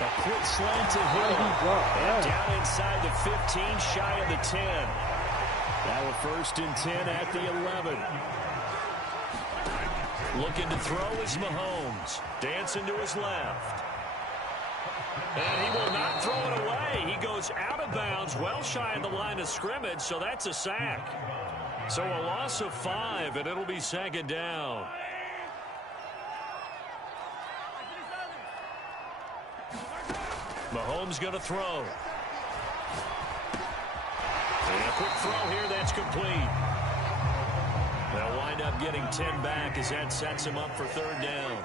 A quick slant to Hill. And down inside the 15, shy of the 10. Now a 1st and 10 at the 11. Looking to throw is Mahomes. Dancing to his left. And he will not throw it away. He goes out of bounds, well shy of the line of scrimmage, so that's a sack. So a loss of 5, and it'll be second down. Mahomes going to throw. And a quick throw here, that's complete. They'll wind up getting 10 back as that sets him up for 3rd down.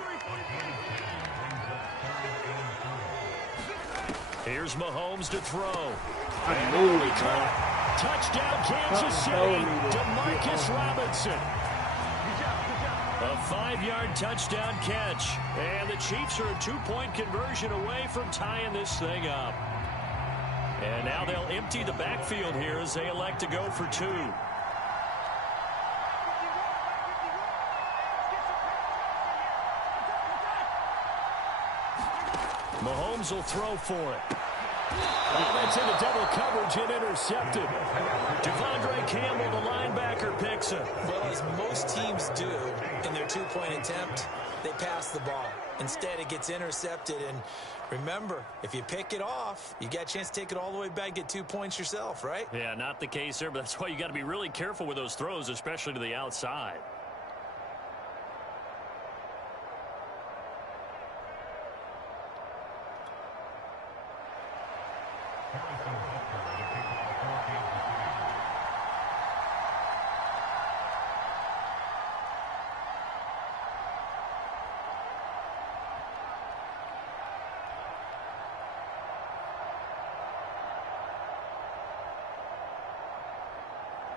Here's Mahomes to throw. Touchdown, Kansas City. DeMarcus Robinson. A 5-yard touchdown catch. And the Chiefs are a 2-point conversion away from tying this thing up. And now they'll empty the backfield here as they elect to go for 2. Mahomes will throw for it. That's into double coverage and intercepted. Devondre Campbell, the linebacker, picks it. Well, as most teams do in their 2-point attempt, they pass the ball. Instead, it gets intercepted. And remember, if you pick it off, you got a chance to take it all the way back, get 2 points yourself, right? Yeah, not the case there, but that's why you got to be really careful with those throws, especially to the outside.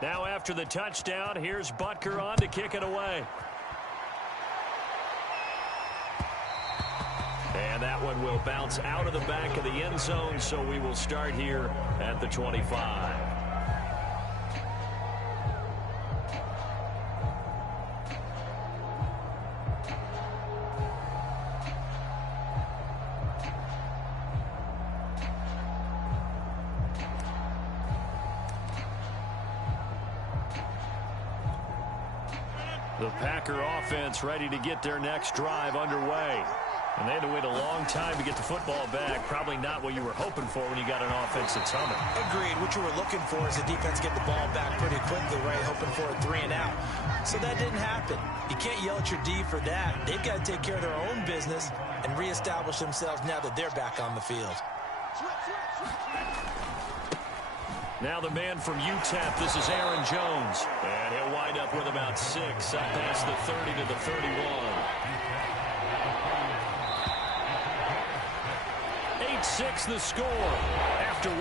Now after the touchdown, here's Butker on to kick it away. And that one will bounce out of the back of the end zone, so we will start here at the 25. The Packer offense ready to get their next drive underway. And they had to wait a long time to get the football back. Probably not what you were hoping for when you got an offense that's humming. Agreed. What you were looking for is the defense get the ball back pretty quickly, right? Hoping for a 3 and out. So that didn't happen. You can't yell at your D for that. They've got to take care of their own business and reestablish themselves now that they're back on the field. Now the man from UTEP, this is Aaron Jones. And he'll wind up with about 6, up past the 30 to the 31. 8-6 the score after 1.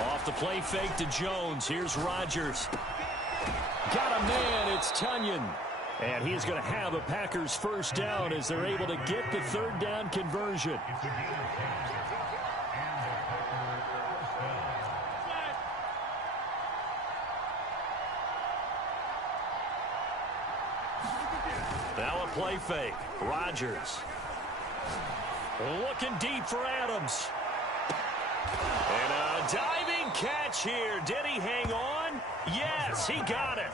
Off the play fake to Jones. Here's Rodgers. Got a man. It's Tunyon. And he's going to have a Packers first down as they're able to get the 3rd down conversion. Now a play fake. Rodgers. Looking deep for Adams. And a diving catch here. Did he hang on? Yes, he got it.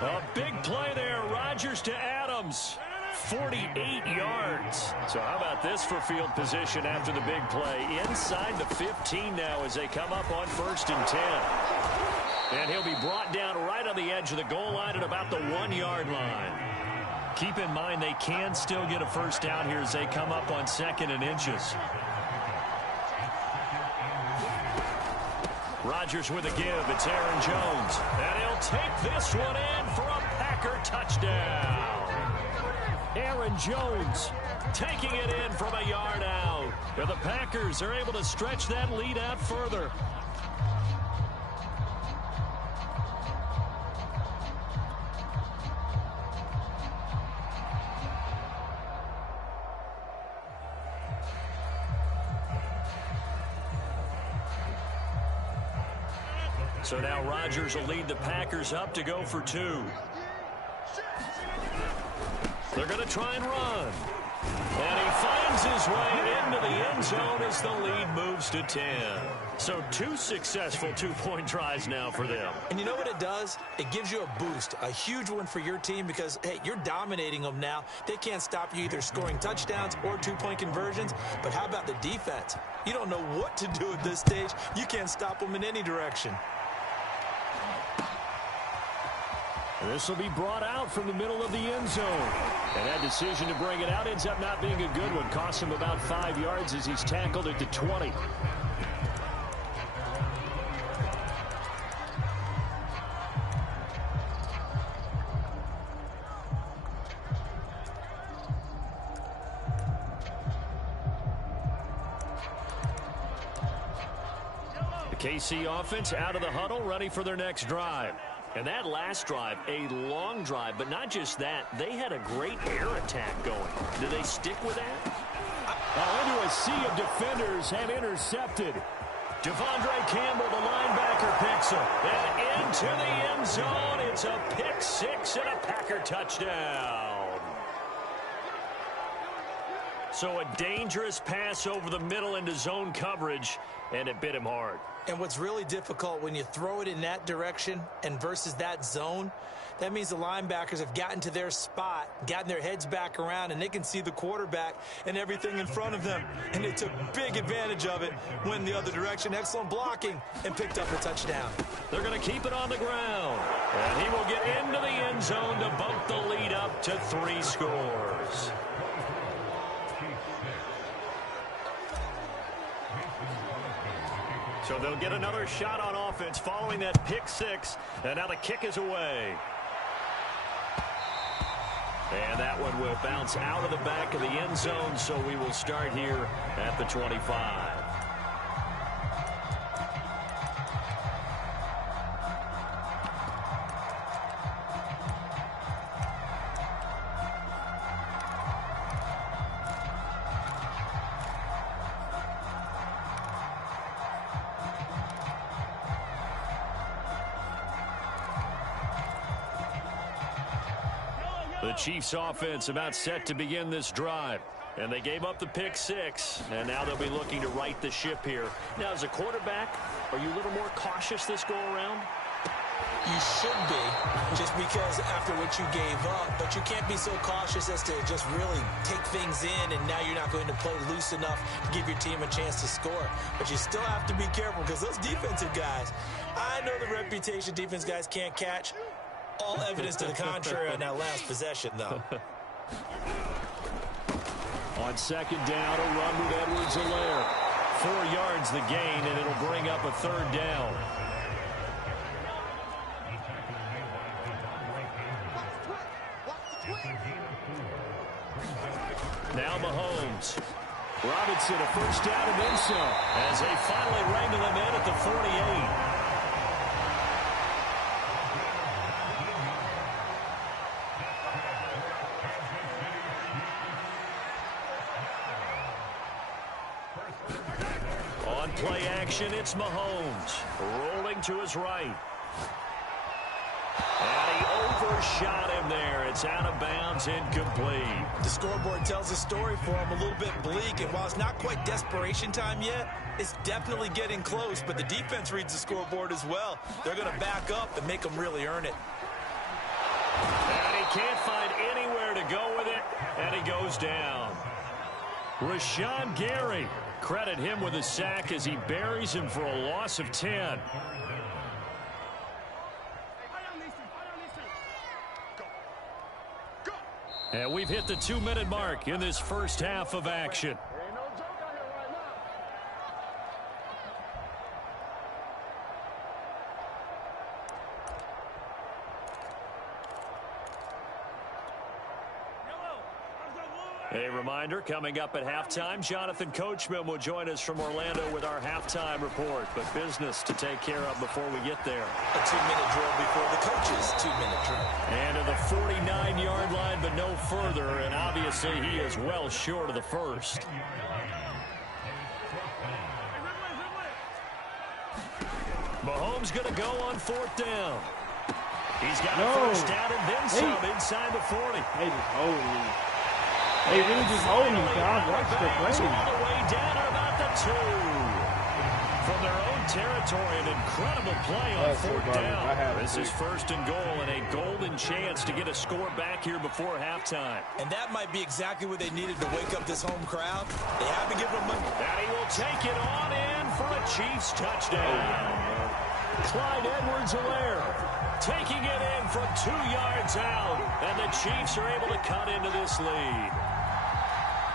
A big play there. Rodgers to Adams. 48 yards. So how about this for field position after the big play? Inside the 15 now as they come up on 1st and 10. And he'll be brought down right on the edge of the goal line at about the 1-yard line. Keep in mind they can still get a first down here as they come up on 2nd and inches. Rodgers with a give. It's Aaron Jones. And he'll take this one in for a Packer touchdown. Aaron Jones taking it in from a yard out. And the Packers are able to stretch that lead out further. So now Rodgers will lead the Packers up to go for 2. They're going to try and run. And he finds his way into the end zone as the lead moves to 10. So 2 successful two-point tries now for them. And you know what it does? It gives you a boost, a huge one for your team because, hey, you're dominating them now. They can't stop you either scoring touchdowns or two-point conversions. But how about the defense? You don't know what to do at this stage. You can't stop them in any direction. This will be brought out from the middle of the end zone. And that decision to bring it out ends up not being a good one. Costs him about 5 yards as he's tackled at the 20. The KC offense out of the huddle, ready for their next drive. And that last drive, a long drive, but not just that. They had a great air attack going. Do they stick with that? Into a sea of defenders and intercepted. Devondre Campbell, the linebacker, picks him. And into the end zone. It's a pick 6 and a Packer touchdown. So a dangerous pass over the middle into zone coverage, and it bit him hard. And what's really difficult when you throw it in that direction and versus that zone, that means the linebackers have gotten to their spot, gotten their heads back around, and they can see the quarterback and everything in front of them. And they took big advantage of it, went the other direction, excellent blocking, and picked up a touchdown. They're going to keep it on the ground. And he will get into the end zone to bump the lead up to 3 scores. So they'll get another shot on offense following that pick 6. And now the kick is away. And that one will bounce out of the back of the end zone. So we will start here at the 25. The Chiefs offense about set to begin this drive. And they gave up the pick 6. And now they'll be looking to right the ship here. Now, as a quarterback, are you a little more cautious this go around? You should be, just because after what you gave up. But you can't be so cautious as to just really take things in, and now you're not going to play loose enough to give your team a chance to score. But you still have to be careful because those defensive guys, I know the reputation defense guys can't catch. All evidence to the contrary on that last possession, though. On second down, a run with Edwards-Helaire. 4 yards the gain, and it'll bring up a 3rd down. Now Mahomes. Robinson, a first down and then some, as they finally wrangle him in at the 48. Play action, it's Mahomes rolling to his right. And he overshot him there. It's out of bounds, incomplete. The scoreboard tells a story for him, a little bit bleak. And while it's not quite desperation time yet, it's definitely getting close. But the defense reads the scoreboard as well. They're going to back up and make them really earn it. And he can't find anywhere to go with it. And he goes down. Rashawn Gary. Credit him with a sack as he buries him for a loss of 10. And we've hit the 2-minute mark in this first half of action. A reminder, coming up at halftime, Jonathan Coachman will join us from Orlando with our halftime report. But business to take care of before we get there. A 2-minute drill before the coach's 2-minute drill. And to the 49-yard line, but no further. And obviously he is well short of the first. Mahomes going to go on 4th down. He's got a first down and then some inside the 40. They just hold me. They really just hold me. I've watched the play. All the way down at about the 2. From their own territory, an incredible play on 4th down. This is 1st and goal and a golden chance to get a score back here before halftime. And that might be exactly what they needed to wake up this home crowd. They have to give them a... And he will take it on in for a Chiefs touchdown. Clyde Edwards-Helaire taking it in from 2 yards out, and the Chiefs are able to cut into this lead.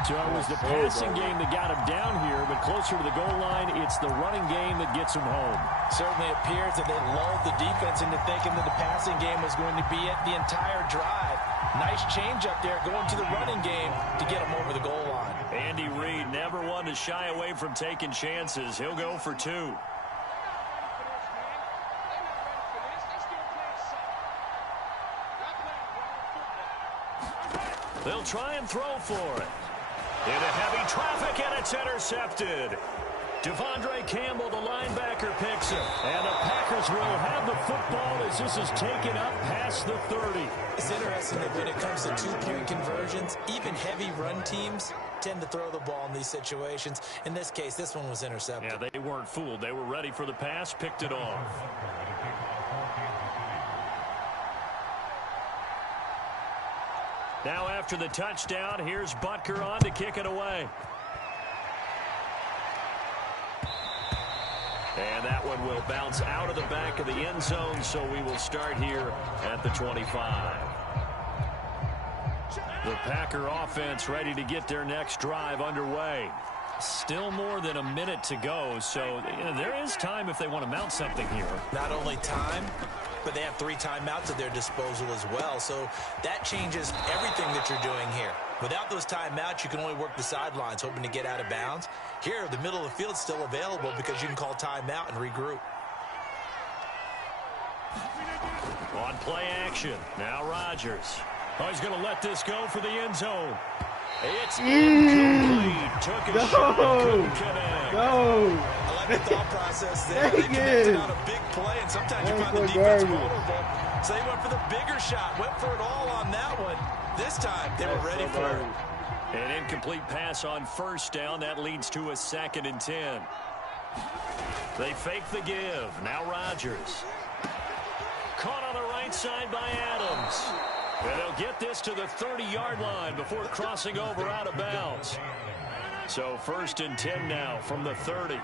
So it was the passing game that got him down here, but closer to the goal line, it's the running game that gets him home. Certainly appears that they lulled the defense into thinking that the passing game was going to be it the entire drive. Nice change up there going to the running game to get him over the goal line. Andy Reid never one to shy away from taking chances. He'll go for 2. They'll try and throw for it. Into heavy traffic, and it's intercepted. Devondre Campbell, the linebacker, picks it. And the Packers will have the football as this is taken up past the 30. It's interesting that when it comes to 2-point conversions, even heavy run teams tend to throw the ball in these situations. In this case, this one was intercepted. Yeah, they weren't fooled. They were ready for the pass, picked it off. Now after the touchdown, here's Butker on to kick it away. And that one will bounce out of the back of the end zone, so we will start here at the 25. The Packer offense ready to get their next drive underway. Still more than a minute to go, so there is time if they want to mount something here. Not only time, but they have 3 timeouts at their disposal as well, so that changes everything that you're doing here. Without those timeouts, you can only work the sidelines, hoping to get out of bounds. Here, the middle of the field is still available because you can call timeout and regroup. On play action, now Rodgers. Oh, he's going to let this go for the end zone. It's incomplete. Took a shot, couldn't connect. I like the thought process there. They connected on a big play, and sometimes you find the defense vulnerable. So they went for the bigger shot, went for it all on that one. This time, they were ready for it. An incomplete pass on 1st down. That leads to a 2nd and 10. They fake the give. Now Rodgers. Caught on the right side by Adams. And they'll get this to the 30-yard line before crossing over out of bounds. So 1st and 10 now from the 30.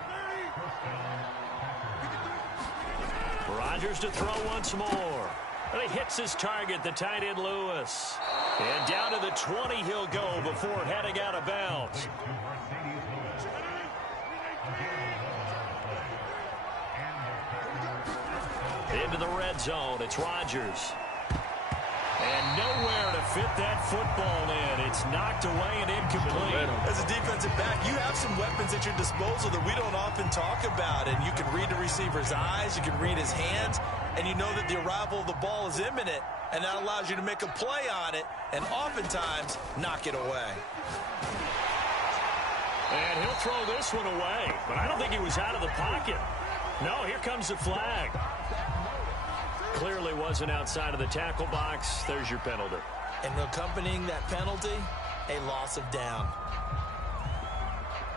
Rodgers to throw once more. And he hits his target, the tight end Lewis. And down to the 20 he'll go before heading out of bounds. Into the red zone, it's Rodgers. And nowhere to fit that football in. It's knocked away and incomplete. As a defensive back, you have some weapons at your disposal that we don't often talk about. And you can read the receiver's eyes, you can read his hands, and you know that the arrival of the ball is imminent. And that allows you to make a play on it and oftentimes knock it away. And he'll throw this one away. But I don't think he was out of the pocket. No, here comes the flag. Clearly wasn't outside of the tackle box. There's your penalty. And accompanying that penalty, a loss of down.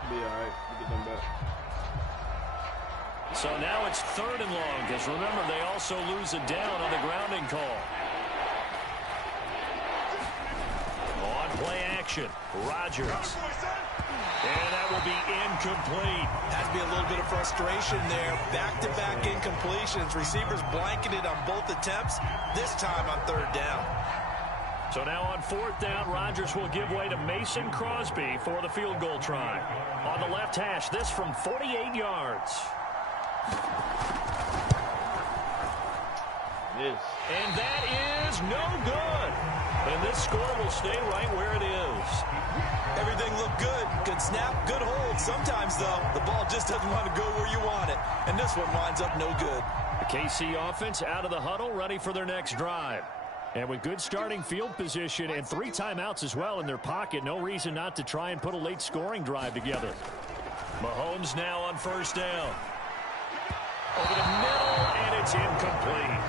Be all right. We'll get them back. So now it's 3rd and long, because remember, they also lose a down on the grounding call. On play action, Rodgers. And that will be incomplete. Has to be a little bit of frustration there. Back-to-back incompletions. Receivers blanketed on both attempts, this time on 3rd down. So now on 4th down, Rodgers will give way to Mason Crosby for the field goal try. On the left hash, this from 48 yards. Yes. And that is no good. And this score will stay right where it is. Everything looked good. Good snap, good hold. Sometimes, though, the ball just doesn't want to go where you want it. And this one winds up no good. The KC offense out of the huddle, ready for their next drive. And with good starting field position and 3 timeouts as well in their pocket, no reason not to try and put a late scoring drive together. Mahomes now on first down. Over the middle, and it's incomplete.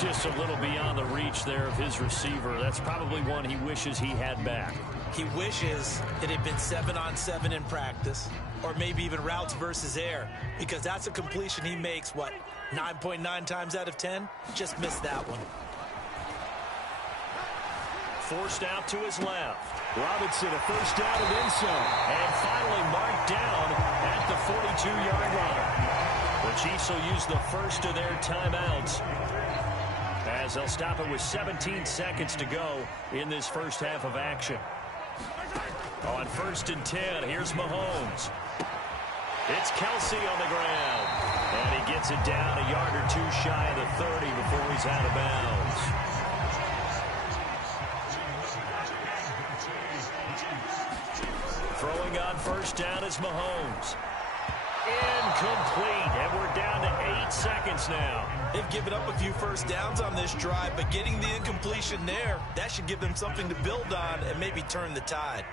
Just a little beyond the reach there of his receiver. That's probably one he wishes he had back. He wishes it had been 7-on-7 in practice, or maybe even routes versus air, because that's a completion he makes, 9.9 times out of 10? Just missed that one. Forced out to his left. Robinson, a first down and then some. And finally marked down at the 42-yard line. The Chiefs will use the first of their timeouts, as they'll stop it with 17 seconds to go in this first half of action. On 1st and 10, here's Mahomes. It's Kelsey on the ground. And he gets it down a yard or 2 shy of the 30 before he's out of bounds. Throwing on first down is Mahomes. Incomplete, and we're down to 8 seconds now. They've given up a few first downs on this drive, but getting the incompletion there, that should give them something to build on and maybe turn the tide.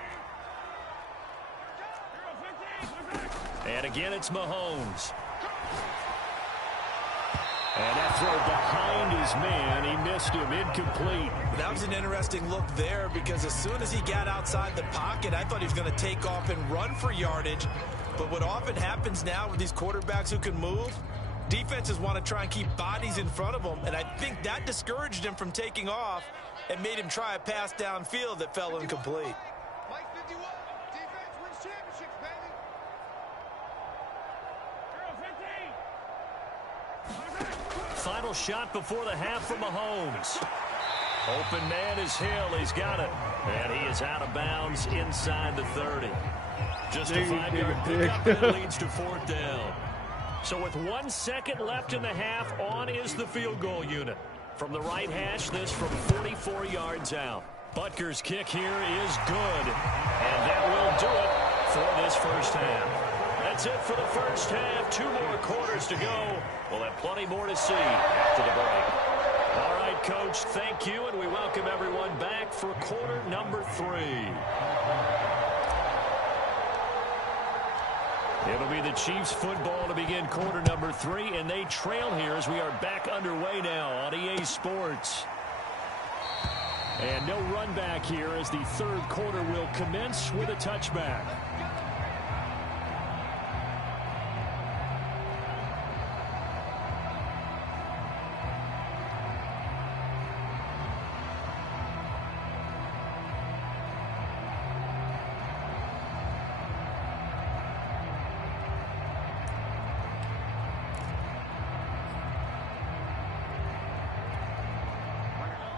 And again, it's Mahomes. And that throw behind his man, he missed him, incomplete. That was an interesting look there, because as soon as he got outside the pocket, I thought he was going to take off and run for yardage. But what often happens now with these quarterbacks who can move, defenses want to try and keep bodies in front of them, and I think that discouraged him from taking off and made him try a pass downfield that fell incomplete. Mike 51, defense wins championships, baby. Final shot before the half from Mahomes. Open man is Hill. He's got it. And he is out of bounds inside the 30. Just a 5-yard pickup, and it leads to 4th down. So with 1 second left in the half, on is the field goal unit. From the right hash, this from 44 yards out. Butker's kick here is good. And that will do it for this first half. That's it for the first half. 2 more quarters to go. We'll have plenty more to see after the break. All right, Coach, thank you, and we welcome everyone back for quarter number 3. It'll be the Chiefs football to begin quarter number 3, and they trail here as we are back underway now on EA Sports. And no run back here as the 3rd quarter will commence with a touchback.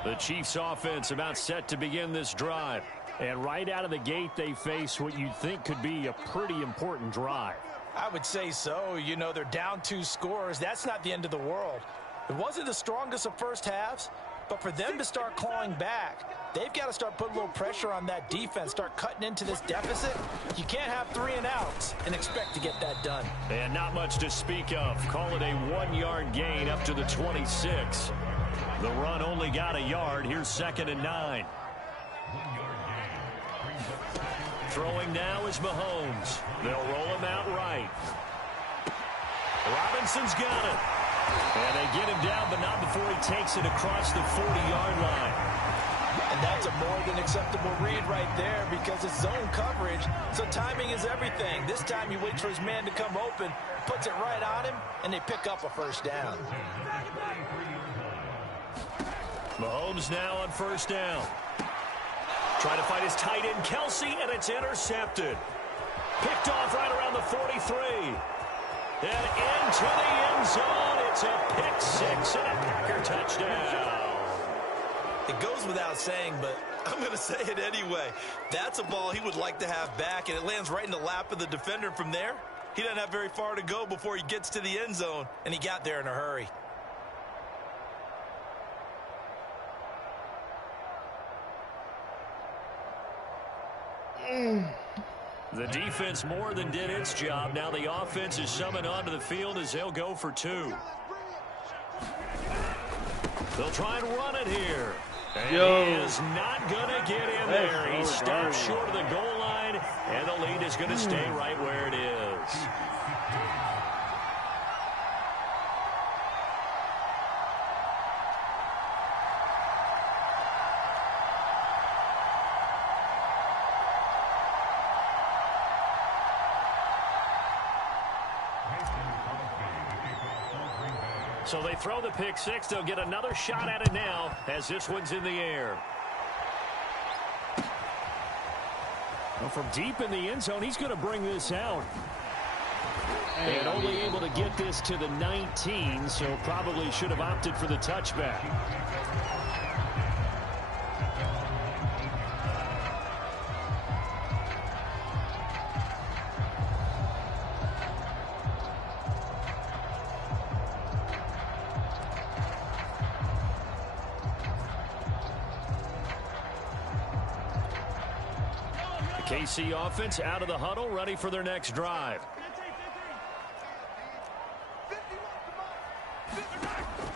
The Chiefs offense about set to begin this drive. And right out of the gate, they face what you'd think could be a pretty important drive. I would say so. You know, they're down 2 scores. That's not the end of the world. It wasn't the strongest of first halves, but for them to start clawing back, they've got to start putting a little pressure on that defense, start cutting into this deficit. You can't have 3 and outs and expect to get that done. And not much to speak of. Call it a 1-yard gain up to the 26. The run only got a yard. Here's 2nd and 9. Throwing now is Mahomes. They'll roll him out right. Robinson's got it. And they get him down, but not before he takes it across the 40-yard line. And that's a more than acceptable read right there, because it's zone coverage, so timing is everything. This time he waits for his man to come open, puts it right on him, and they pick up a first down. Mahomes now on first down. Trying to find his tight end, Kelsey, and it's intercepted. Picked off right around the 43. And into the end zone. It's a pick 6 and a Packer touchdown. It goes without saying, but I'm going to say it anyway. That's a ball he would like to have back, and it lands right in the lap of the defender. From there, he doesn't have very far to go before he gets to the end zone, and he got there in a hurry. The defense more than did its job. Now the offense is summoned onto the field as they'll go for two. They'll try and run it here. And he is not going to get in there. He stops short of the goal line, and the lead is going to stay right where it is. So they throw the pick six. They'll get another shot at it now as this one's in the air. Well, from deep in the end zone, he's going to bring this out. And only able to get this to the 19, so probably should have opted for the touchback. KC offense out of the huddle, ready for their next drive.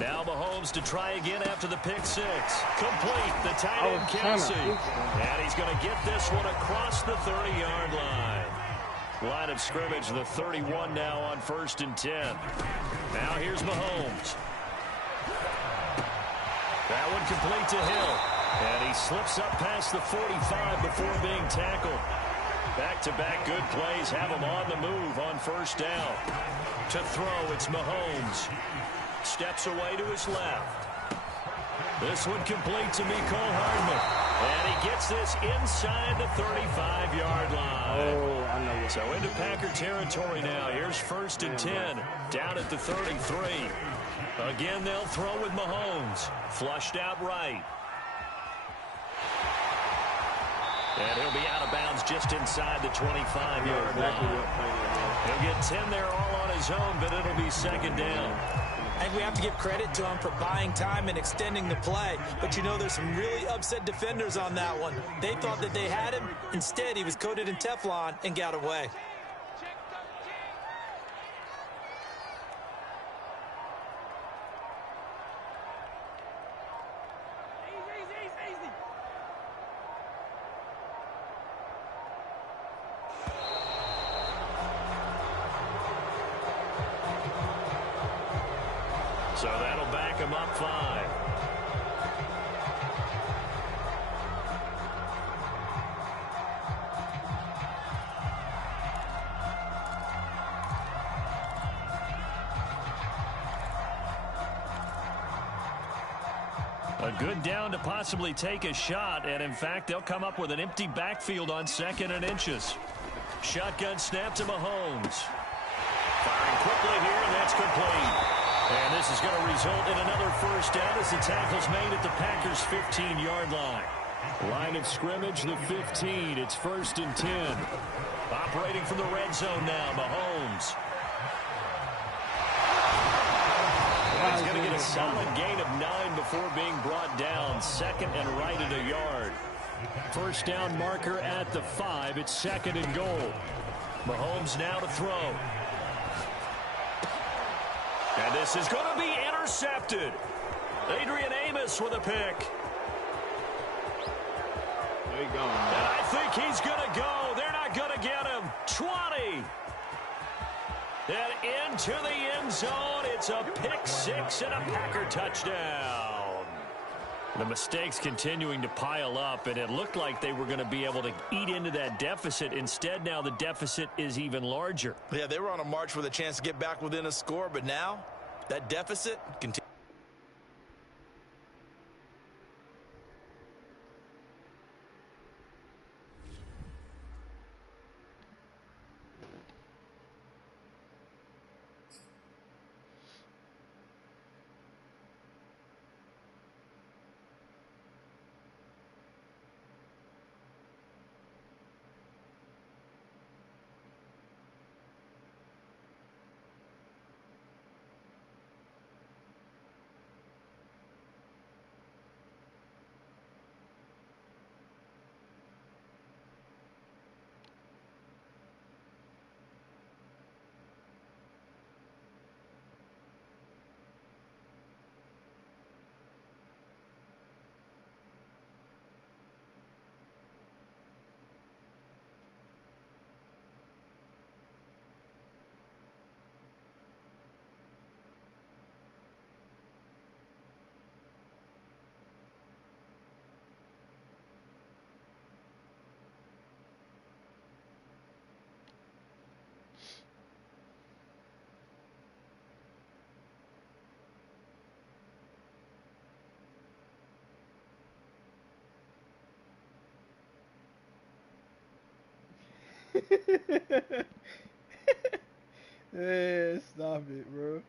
Now Mahomes to try again after the pick six. Complete, the tight end Kelsey. And he's going to get this one across the 30-yard line. Line of scrimmage, the 31 now on 1st and 10. Now here's Mahomes. That one complete to Hill. And he slips up past the 45 before being tackled. Back-to-back good plays have him on the move on 1st down. To throw, it's Mahomes. Steps away to his left. This one complete to Mecole Hardman. And he gets this inside the 35-yard line. So into Packer territory now. Here's 1st and 10. Down at the 33. Again, they'll throw with Mahomes. Flushed out right. And he'll be out of bounds just inside the 25-yard line. He'll get 10 there all on his own, but it'll be 2nd down. I think we have to give credit to him for buying time and extending the play. But you know there's some really upset defenders on that one. They thought that they had him. Instead, he was coated in Teflon and got away. So that'll back him up 5. A good down to possibly take a shot, and in fact, they'll come up with an empty backfield on 2nd and inches. Shotgun snap to Mahomes. Firing quickly here, and that's complete. And this is going to result in another 1st down as the tackle's made at the Packers' 15-yard line. Line of scrimmage, the 15. It's 1st and 10. Operating from the red zone now, Mahomes. And he's going to get a solid gain of 9 before being brought down. 2nd and right at a yard. 1st down marker at the 5. It's 2nd and goal. Mahomes now to throw. And this is going to be intercepted. Adrian Amos with a pick. There you go. And I think he's going to go. They're not going to get him. 20. And into the end zone. It's a pick six and a Packer touchdown. The mistakes continuing to pile up, and it looked like they were going to be able to eat into that deficit. Instead, now the deficit is even larger. Yeah, they were on a march with a chance to get back within a score, but now that deficit continues. Yeah, stop it, bro.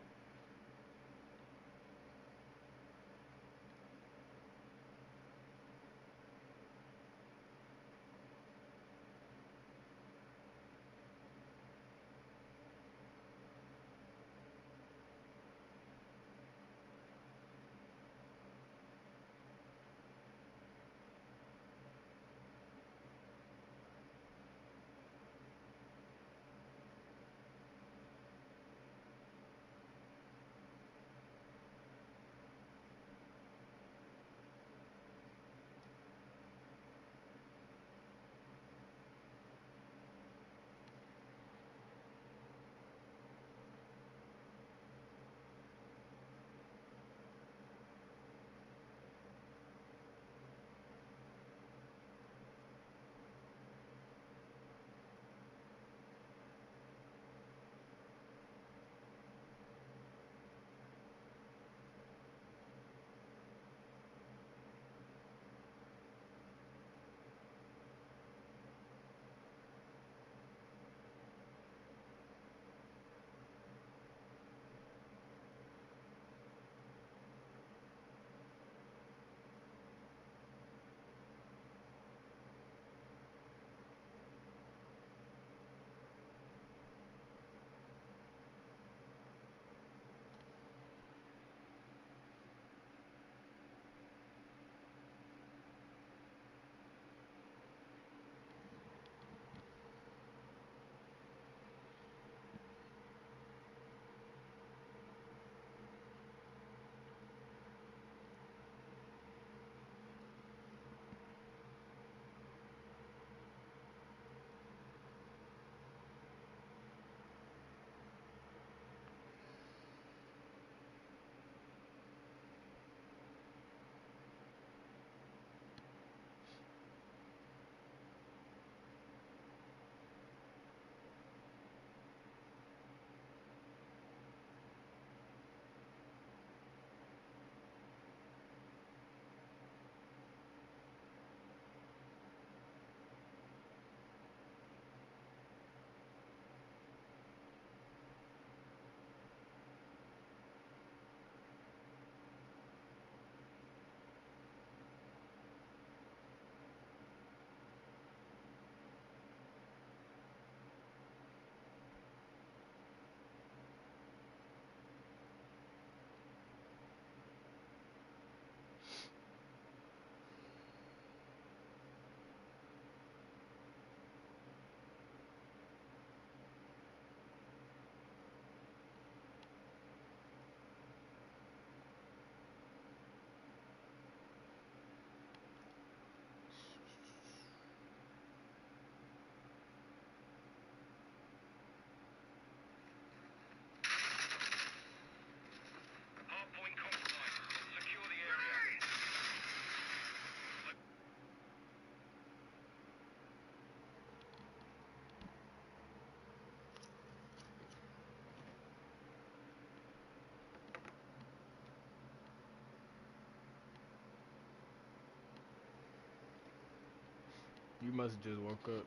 You must have just woke up.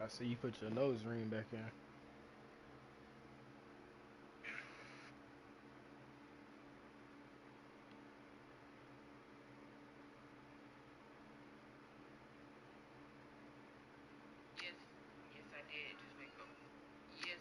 I see you put your nose ring back in. Yes, yes, I did just wake up. Yes.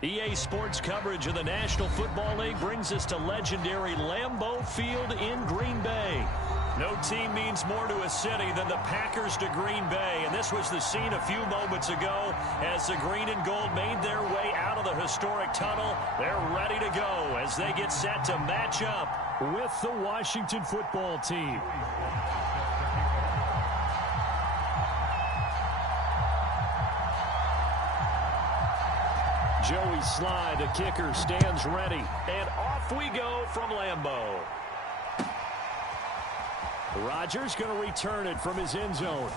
EA Sports coverage of the National Football League brings us to legendary Lambeau Field in Green Bay. No team means more to a city than the Packers to Green Bay, and this was the scene a few moments ago as the green and gold made their way out of the historic tunnel. They're ready to go as they get set to match up with the Washington football team. Joey Sly, the kicker, stands ready, and off we go from Lambeau. Rodgers going to return it from his end zone.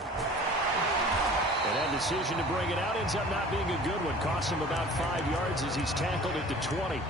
And that decision to bring it out ends up not being a good one. Cost him about 5 yards as he's tackled at the 20.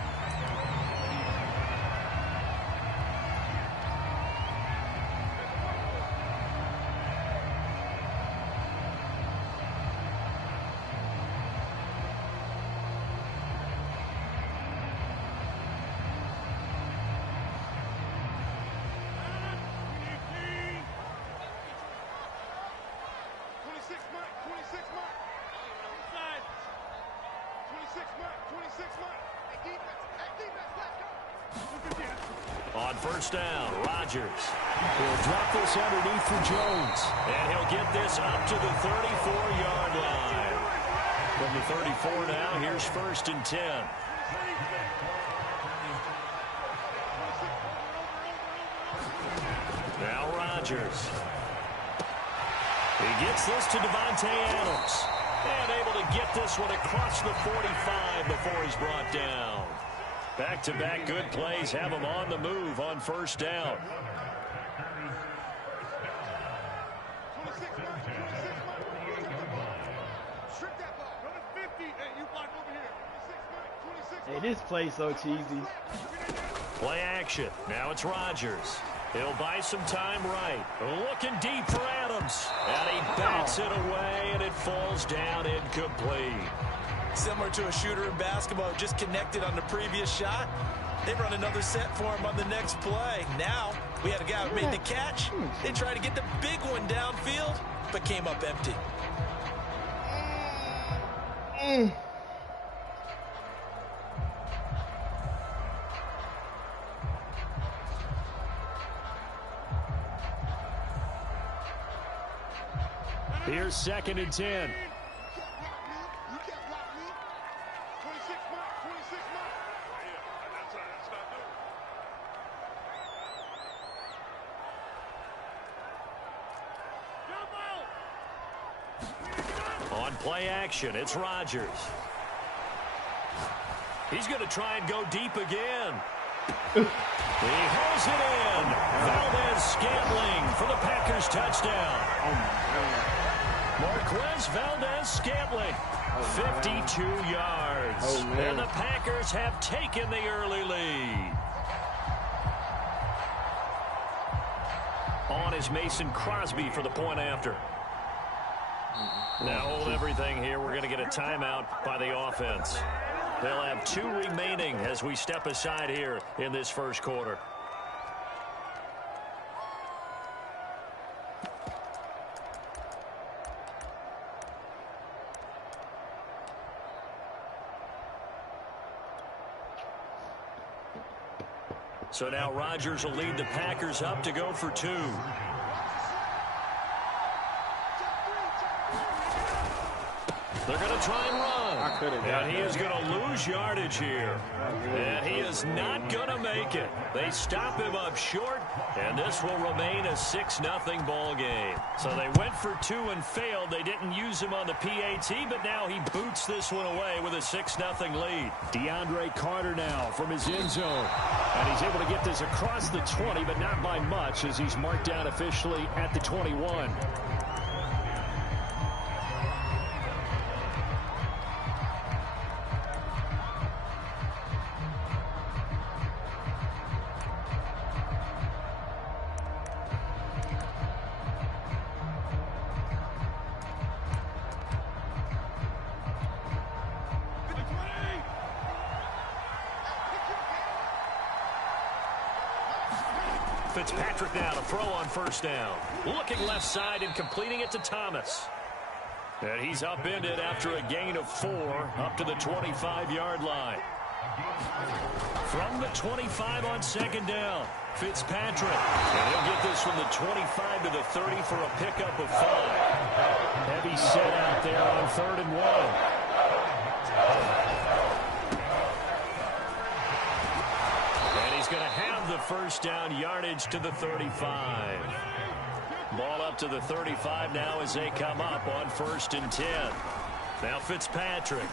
On first down, Rodgers will drop this underneath for Jones. And he'll get this up to the 34-yard line. From the 34 now, here's 1st and 10. Now Rodgers. He gets this to Devontae Adams. And able to get this one across the 45 before he's brought down. Back-to-back good plays have him on the move on first down. Hey, this play's so cheesy. Play action. Now it's Rodgers. He'll buy some time right. Looking deep for Adams. And he bats it away, and it falls down incomplete. Similar to a shooter in basketball, just connected on the previous shot. They run another set for him on the next play. Now, we had a guy who made the catch. They tried to get the big one downfield, but came up empty. Here's 2nd and 10. On play action, it's Rodgers. He's going to try and go deep again. He holds it in. Valdez-Scantling for the Packers touchdown. Marquez Valdez-Scantling, 52 yards. And the Packers have taken the early lead. On is Mason Crosby for the point after. Now hold everything here. We're going to get a timeout by the offense. They'll have 2 remaining as we step aside here in this first quarter. So now Rodgers will lead the Packers up to go for 2. They're going to try and run. And he is going to lose yardage here. And he is not going to make it. They stop him up short, and this will remain a 6-0 ball game. So they went for 2 and failed. They didn't use him on the PAT, but now he boots this one away with a 6-0 lead. DeAndre Carter now from his end zone. And he's able to get this across the 20, but not by much as he's marked down officially at the 21. Fitzpatrick now to throw on first down. Looking left side and completing it to Thomas. And he's upended after a gain of 4 up to the 25-yard line. From the 25 on second down, Fitzpatrick. And he'll get this from the 25 to the 30 for a pickup of 5. Heavy set out there on 3rd and 1. And he's going to have the first down yardage to the 35. Ball up to the 35 now as they come up on 1st and 10. Now Fitzpatrick.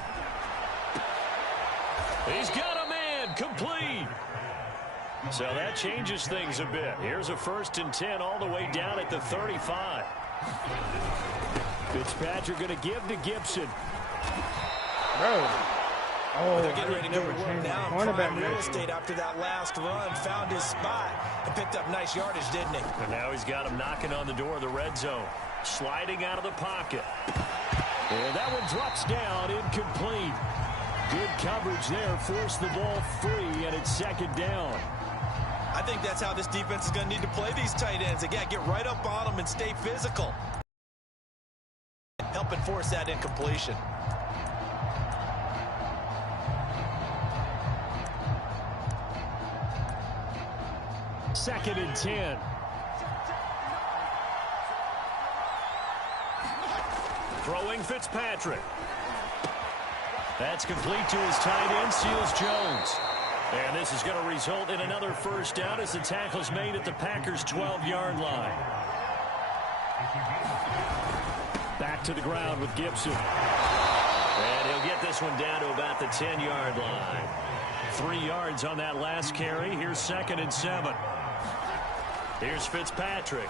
He's got a man complete. So that changes things a bit. Here's a 1st and 10 all the way down at the 35. Fitzpatrick going to give to Gibson. Bro. Oh, they're getting ready to go work down prime real estate after that last run. Found his spot and picked up nice yardage, didn't he? And now he's got him knocking on the door of the red zone. Sliding out of the pocket. And that one drops down, incomplete. Good coverage there. Forced the ball free, and it's 2nd down. I think that's how this defense is going to need to play these tight ends. They got to get right up on them and stay physical. Help enforce that incompletion. Second and 10. Throwing Fitzpatrick. That's complete to his tight end, Seals Jones. And this is going to result in another first down as the tackle's made at the Packers' 12-yard line. Back to the ground with Gibson. And he'll get this one down to about the 10-yard line. 3 yards on that last carry. Here's 2nd and 7. Here's Fitzpatrick.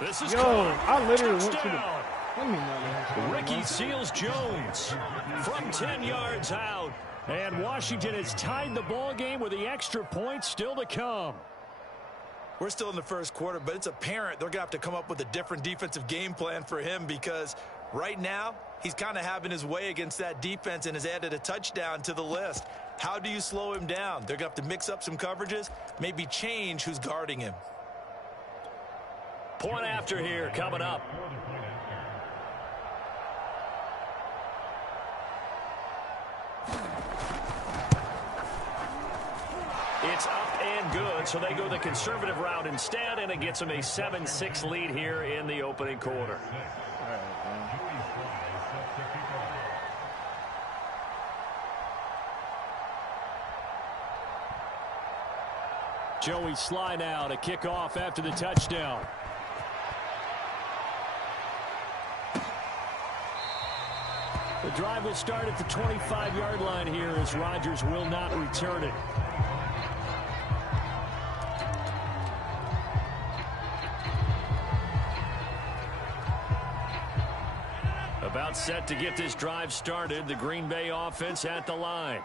This is I literally went to the... Ricky Seals Jones from 10 yards out. And Washington has tied the ball game with the extra point still to come. We're still in the first quarter, but it's apparent they're going to have to come up with a different defensive game plan for him because right now he's kind of having his way against that defense and has added a touchdown to the list. How do you slow him down? They're going to have to mix up some coverages, maybe change who's guarding him. Point after here coming up. It's up and good, so they go the conservative route instead, and it gets them a 7-6 lead here in the opening quarter. Joey Sly now to kick off after the touchdown. The drive will start at the 25-yard line here as Rodgers will not return it. About set to get this drive started, the Green Bay offense at the line.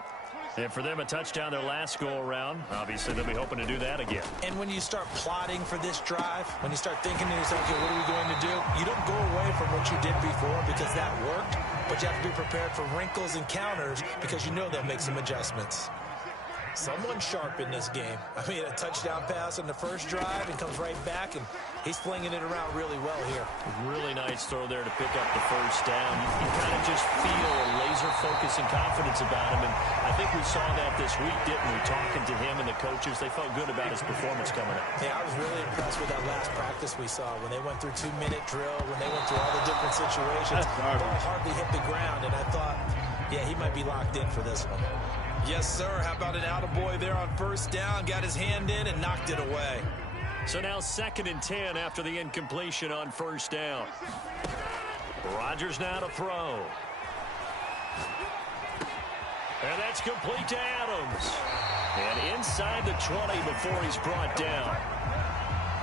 And for them, a touchdown their last go-around. Obviously, they'll be hoping to do that again. And when you start plotting for this drive, when you start thinking to yourself, okay, what are we going to do? You don't go away from what you did before because that worked, but you have to be prepared for wrinkles and counters because you know they'll make some adjustments. Someone sharp in this game. I mean, a touchdown pass on the first drive and comes right back, and he's flinging it around really well here. Really nice throw there to pick up the first down. You kind of just feel a laser focus and confidence about him, and I think we saw that this week, didn't we? Talking to him and the coaches, they felt good about his performance coming up. Yeah, I was really impressed with that last practice we saw when they went through 2-minute drill, when they went through all the different situations. Ball hardly hit the ground, and I thought, yeah, he might be locked in for this one. Yes, sir. How about an attaboy there on first down? Got his hand in and knocked it away. So now 2nd and 10 after the incompletion on first down. Rodgers now to throw. And that's complete to Adams. And inside the 20 before he's brought down.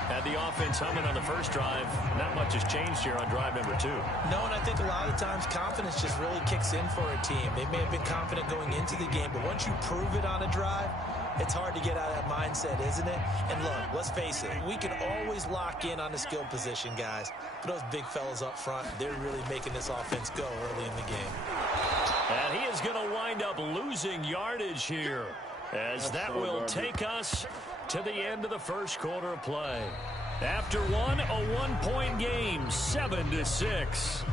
Had the offense humming on the first drive. Not much has changed here on drive number 2. No, and I think a lot of times confidence just really kicks in for a team. They may have been confident going into the game, but once you prove it on a drive, it's hard to get out of that mindset, isn't it? And look, let's face it, we can always lock in on the skill position, guys. But those big fellas up front, they're really making this offense go early in the game. And he is going to wind up losing yardage here, as that will take us to the end of the first quarter of play. After one, a one-point game, 7-6.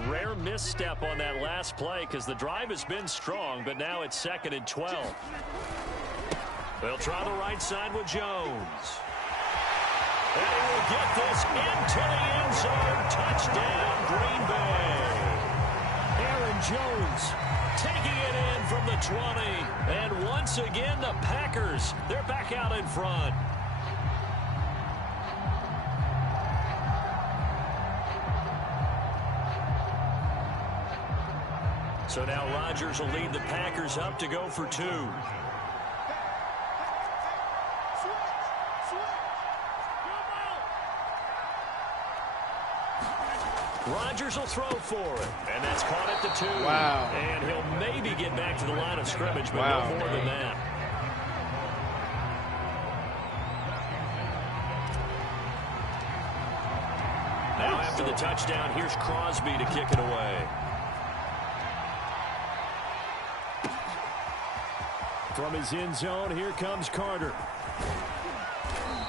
And rare misstep on that last play because the drive has been strong, but now it's 2nd and 12. They'll try the right side with Jones. And he will get this into the end zone. Touchdown, Green Bay. Aaron Jones taking it in from the 20. And once again, the Packers, they're back out in front. So now Rodgers will lead the Packers up to go for 2. Rodgers will throw for it, and that's caught at the 2. Wow. And he'll maybe get back to the line of scrimmage, but no more than that. Now after the touchdown, here's Crosby to kick it away. From his end zone, here comes Carter.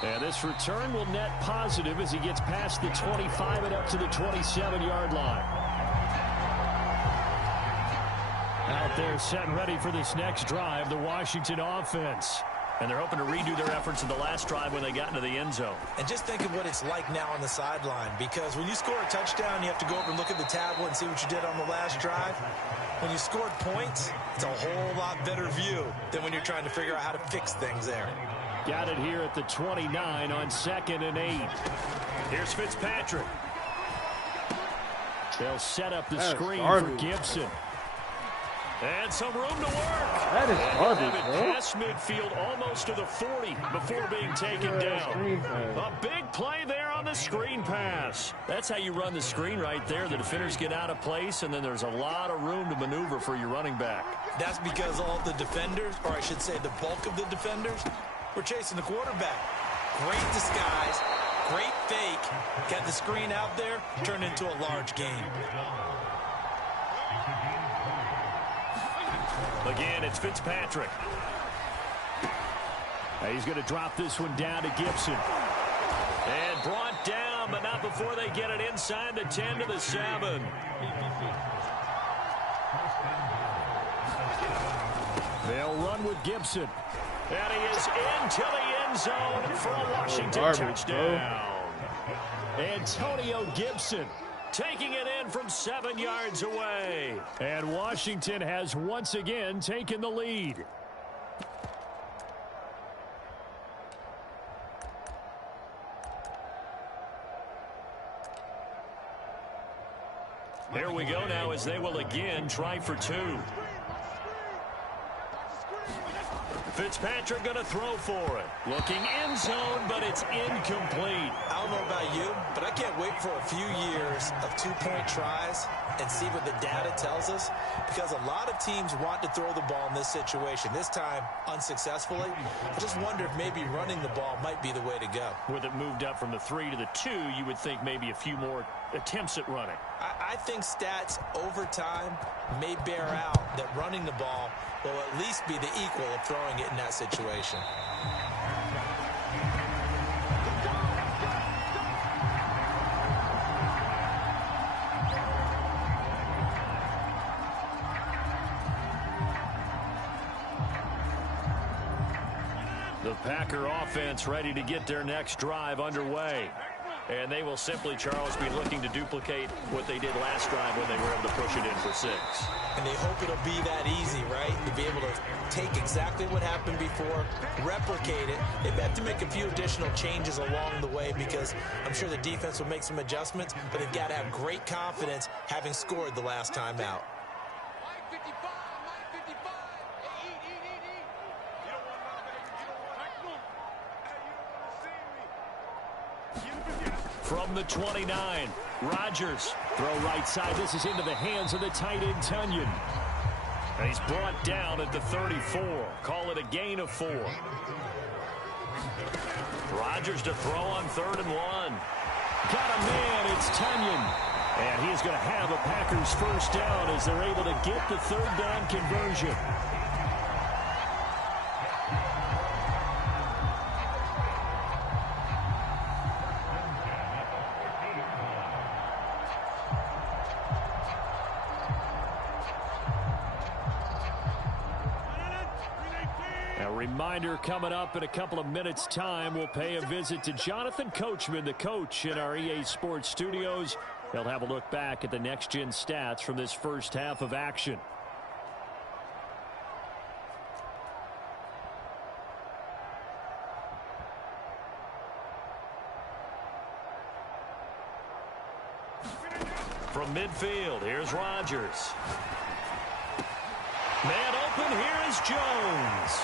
And this return will net positive as he gets past the 25 and up to the 27-yard line. Out there set and ready for this next drive, the Washington offense. And they're hoping to redo their efforts in the last drive when they got into the end zone. And just think of what it's like now on the sideline, because when you score a touchdown, you have to go over and look at the tablet and see what you did on the last drive. When you scored points, it's a whole lot better view than when you're trying to figure out how to fix things there. Got it here at the 29 on 2nd and 8. Here's Fitzpatrick. They'll set up the screen for Gibson. And some room to work. That is garbage, bro. Past midfield almost to the 40 before being taken down. A big play there on the screen pass. That's how you run the screen right there. The defenders get out of place, and then there's a lot of room to maneuver for your running back. That's because all the defenders, or I should say the bulk of the defenders, were chasing the quarterback. Great disguise, great fake. Got the screen out there, turned into a large gain. Again, it's Fitzpatrick. He's going to drop this one down to Gibson. And brought down, but not before they get it inside the 10 to the 7. They'll run with Gibson. And he is into the end zone for a Washington touchdown. Antonio Gibson taking it in from 7 yards away. And Washington has once again taken the lead. Here we go now as they will again try for 2. Fitzpatrick going to throw for it. Looking end zone, but it's incomplete. I don't know about you, but I can't wait for a few years of two-point tries and see what the data tells us, because a lot of teams want to throw the ball in this situation. This time, unsuccessfully. I just wonder if maybe running the ball might be the way to go. With it moved up from the 3 to the 2, you would think maybe a few more attempts at running. I think stats over time may bear out that running the ball will at least be the equal of throwing it in that situation. The Packer offense ready to get their next drive underway. And they will simply, Charles, be looking to duplicate what they did last drive when they were able to push it in for 6. And they hope it'll be that easy, right? To be able to take exactly what happened before, replicate it. They've had to make a few additional changes along the way because I'm sure the defense will make some adjustments, but they've got to have great confidence having scored the last time out. From the 29, Rodgers. Throw right side. This is into the hands of the tight end, Tunyon. And he's brought down at the 34. Call it a gain of 4. Rodgers to throw on 3rd and 1. Got a man. It's Tunyon. And he is going to have a Packers first down as they're able to get the 3rd down conversion. A reminder coming up in a couple of minutes' time. We'll pay a visit to Jonathan Coachman, the coach in our EA Sports studios. He'll have a look back at the next-gen stats from this first half of action. From midfield, here's Rodgers. Man open, here is Jones.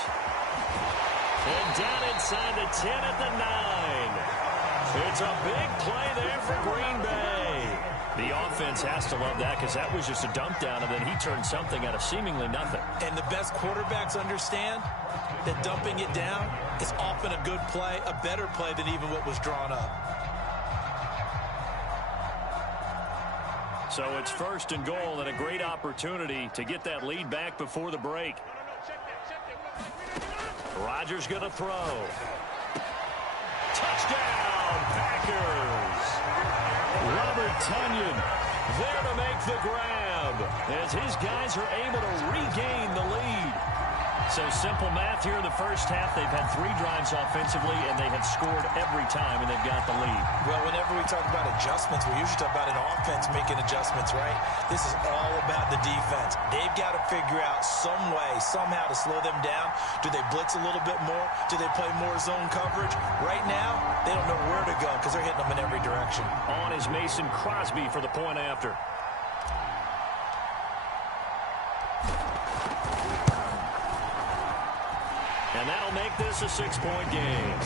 And down inside the 10 at the 9. It's a big play there for Green Bay. The offense has to love that because that was just a dump down, and then he turned something out of seemingly nothing. And the best quarterbacks understand that dumping it down is often a good play, a better play than even what was drawn up. So it's first and goal and a great opportunity to get that lead back before the break. Rodgers going to throw. Touchdown, Packers. Robert Tonyan there to make the grab as his guys are able to regain the lead. So simple math here in the first half. They've had 3 drives offensively, and they have scored every time, and they've got the lead. Well, whenever we talk about adjustments, we usually talk about an offense making adjustments, right? This is all about the defense. They've got to figure out some way, somehow to slow them down. Do they blitz a little bit more? Do they play more zone coverage? Right now, they don't know where to go because they're hitting them in every direction. On is Mason Crosby for the point after. And that'll make this a 6-point game.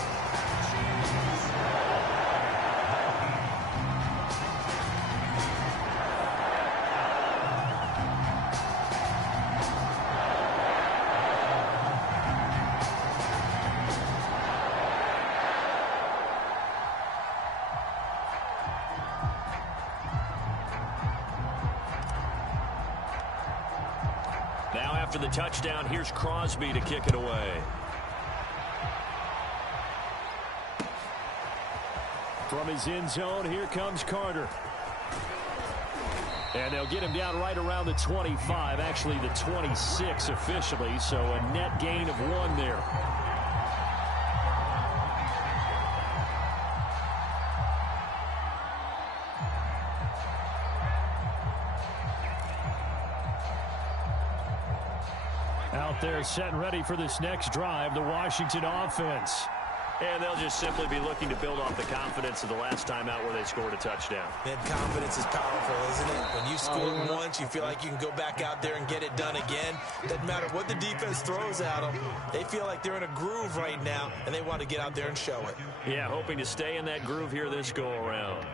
Now after the touchdown, here's Crosby to kick it away. From his end zone, here comes Carter. And they'll get him down right around the 25, actually the 26 officially, so a net gain of 1 there. Out there set and ready for this next drive, the Washington offense. And they'll just simply be looking to build off the confidence of the last time out where they scored a touchdown. And confidence is powerful, isn't it? When you score once, you feel like you can go back out there and get it done again. Doesn't matter what the defense throws at them. They feel like they're in a groove right now, and they want to get out there and show it. Yeah, hoping to stay in that groove here this go-around.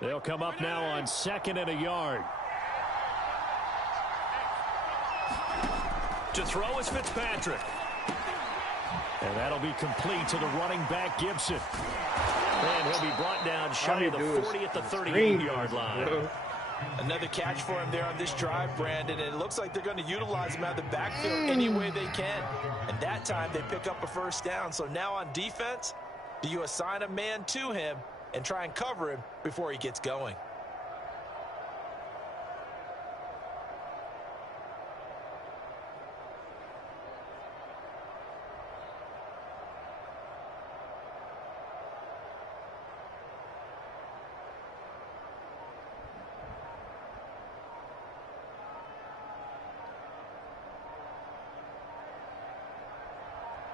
They'll come up now on 2nd and a yard. To throw is Fitzpatrick. And that'll be complete to the running back, Gibson. And he'll be brought down shy of the 40 at the 38-yard line. Another catch for him there on this drive, Brandon, and it looks like they're going to utilize him out of the backfield any way they can. And that time they pick up a first down. So now on defense, do you assign a man to him and try and cover him before he gets going?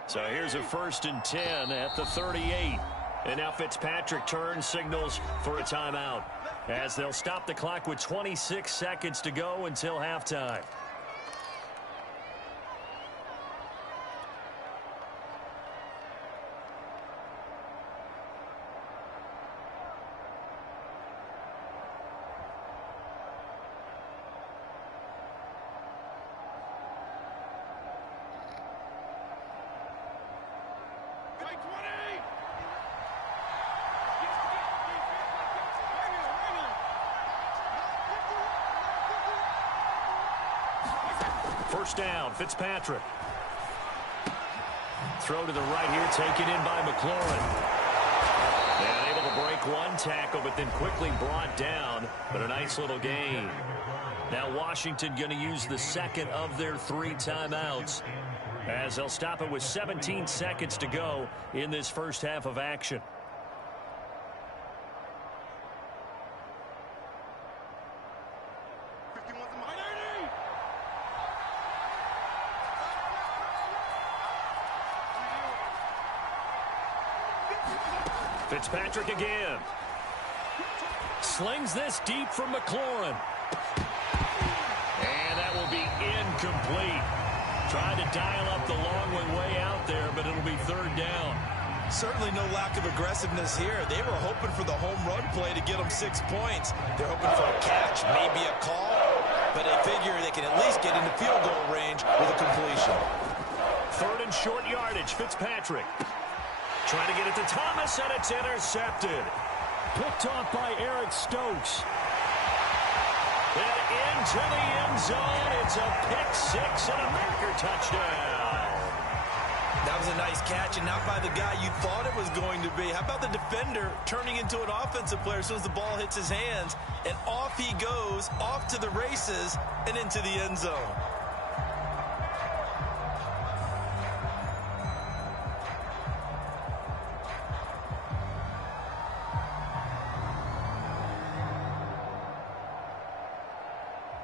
So here's a 1st and 10 at the 38. And now Fitzpatrick turns, signals for a timeout as they'll stop the clock with 26 seconds to go until halftime. First down, Fitzpatrick. Throw to the right here, taken in by McLaurin. break one tackle, but then quickly brought down. But a nice little gain. Now Washington going to use the second of their 3 timeouts, as they'll stop it with 17 seconds to go in this first half of action. Fitzpatrick again. Slings this deep from McLaurin. And that will be incomplete. Trying to dial up the long way out there, but it'll be 3rd down. Certainly no lack of aggressiveness here. They were hoping for the home run play to get them 6 points. They're hoping for a catch, maybe a call, but they figure they can at least get into field goal range with a completion. 3rd and short yardage, Fitzpatrick. Trying to get it to Thomas, and it's intercepted. Picked off by Eric Stokes. And into the end zone. It's a pick-6 and a Macker touchdown. That was a nice catch, and not by the guy you thought it was going to be. How about the defender turning into an offensive player as soon as the ball hits his hands, and off he goes, off to the races, and into the end zone.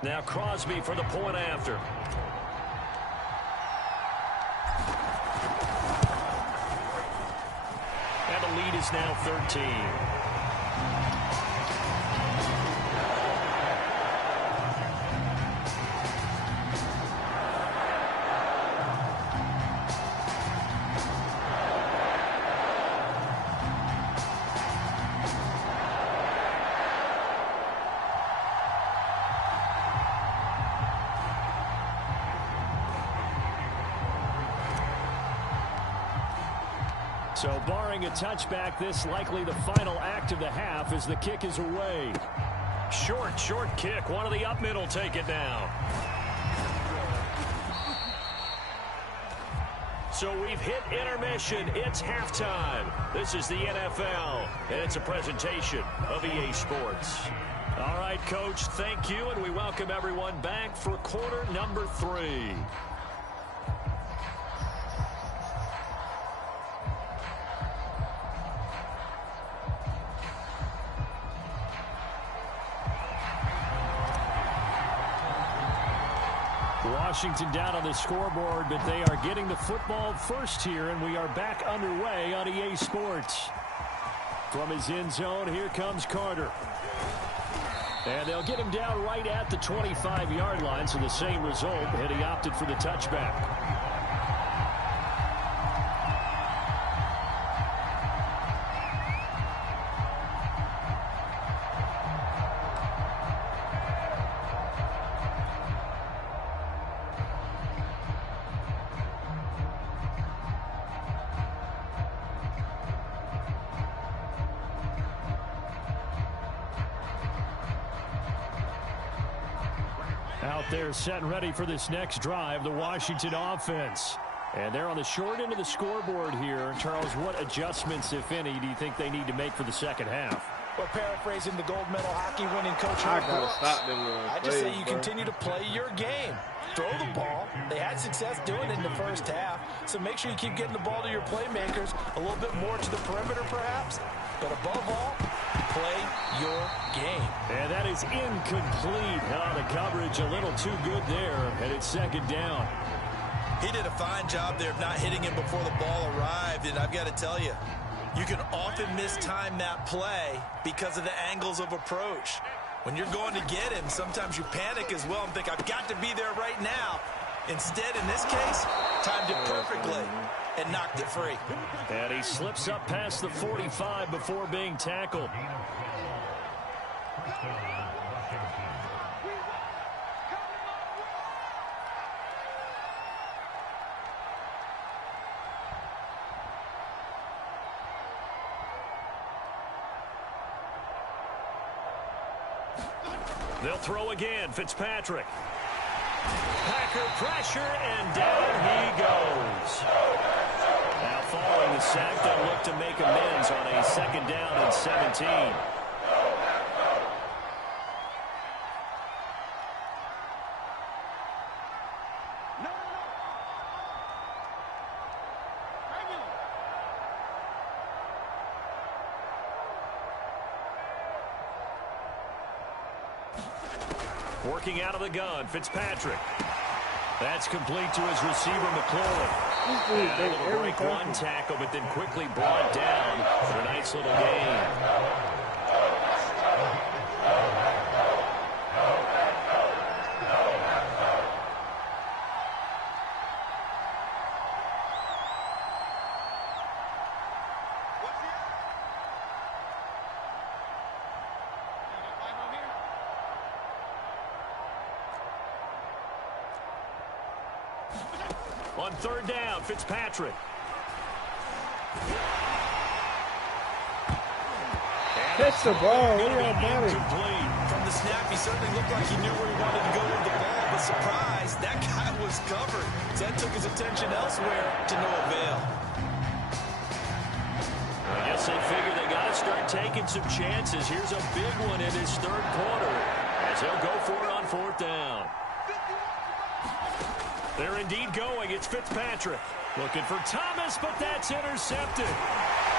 Now Crosby for the point after. And the lead is now 13. So barring a touchback, this likely the final act of the half as the kick is away. Short kick. One of the up middle take it down. So we've hit intermission. It's halftime. This is the NFL, and it's a presentation of EA Sports. All right, Coach, thank you, and we welcome everyone back for quarter number 3. Washington down on the scoreboard, but they are getting the football first here, and we are back underway on EA Sports. From his end zone, here comes Carter. And they'll get him down right at the 25-yard line, so the same result, and he opted for the touchback. Out there set and ready for this next drive, the Washington offense. And they're on the short end of the scoreboard here. Charles, what adjustments, if any, do you think they need to make for the second half? Well, paraphrasing the gold medal hockey winning coach, I gotta stop them. I just say you continue to play your game. Throw the ball. They had success doing it in the first half, so make sure you keep getting the ball to your playmakers, a little bit more to the perimeter perhaps, but above all, play your game. And that is incomplete. The coverage a little too good there, and it's second down. He did a fine job there of not hitting him before the ball arrived, and I've got to tell you, you can often mistime that play because of the angles of approach. When you're going to get him, sometimes you panic as well and think, I've got to be there right now. Instead, in this case, timed it perfectly and knocked it free. And he slips up past the 45 before being tackled. They'll throw again. Fitzpatrick. Packer pressure, and down he goes. Now following the sack, they'll look to make amends on a 2nd down and 17. Working out of the gun, Fitzpatrick. That's complete to his receiver, McClellan. And able to break one tackle, but then quickly brought down for a nice little gain. On 3rd down, Fitzpatrick. Catch the ball. From the snap, he certainly looked like he knew where he wanted to go with the ball, but surprise, that guy was covered. So that took his attention elsewhere to no avail. I guess they figure they got to start taking some chances. Here's a big one in his 3rd quarter as he'll go for it on 4th down. They're indeed going. It's Fitzpatrick. Looking for Thomas, but that's intercepted.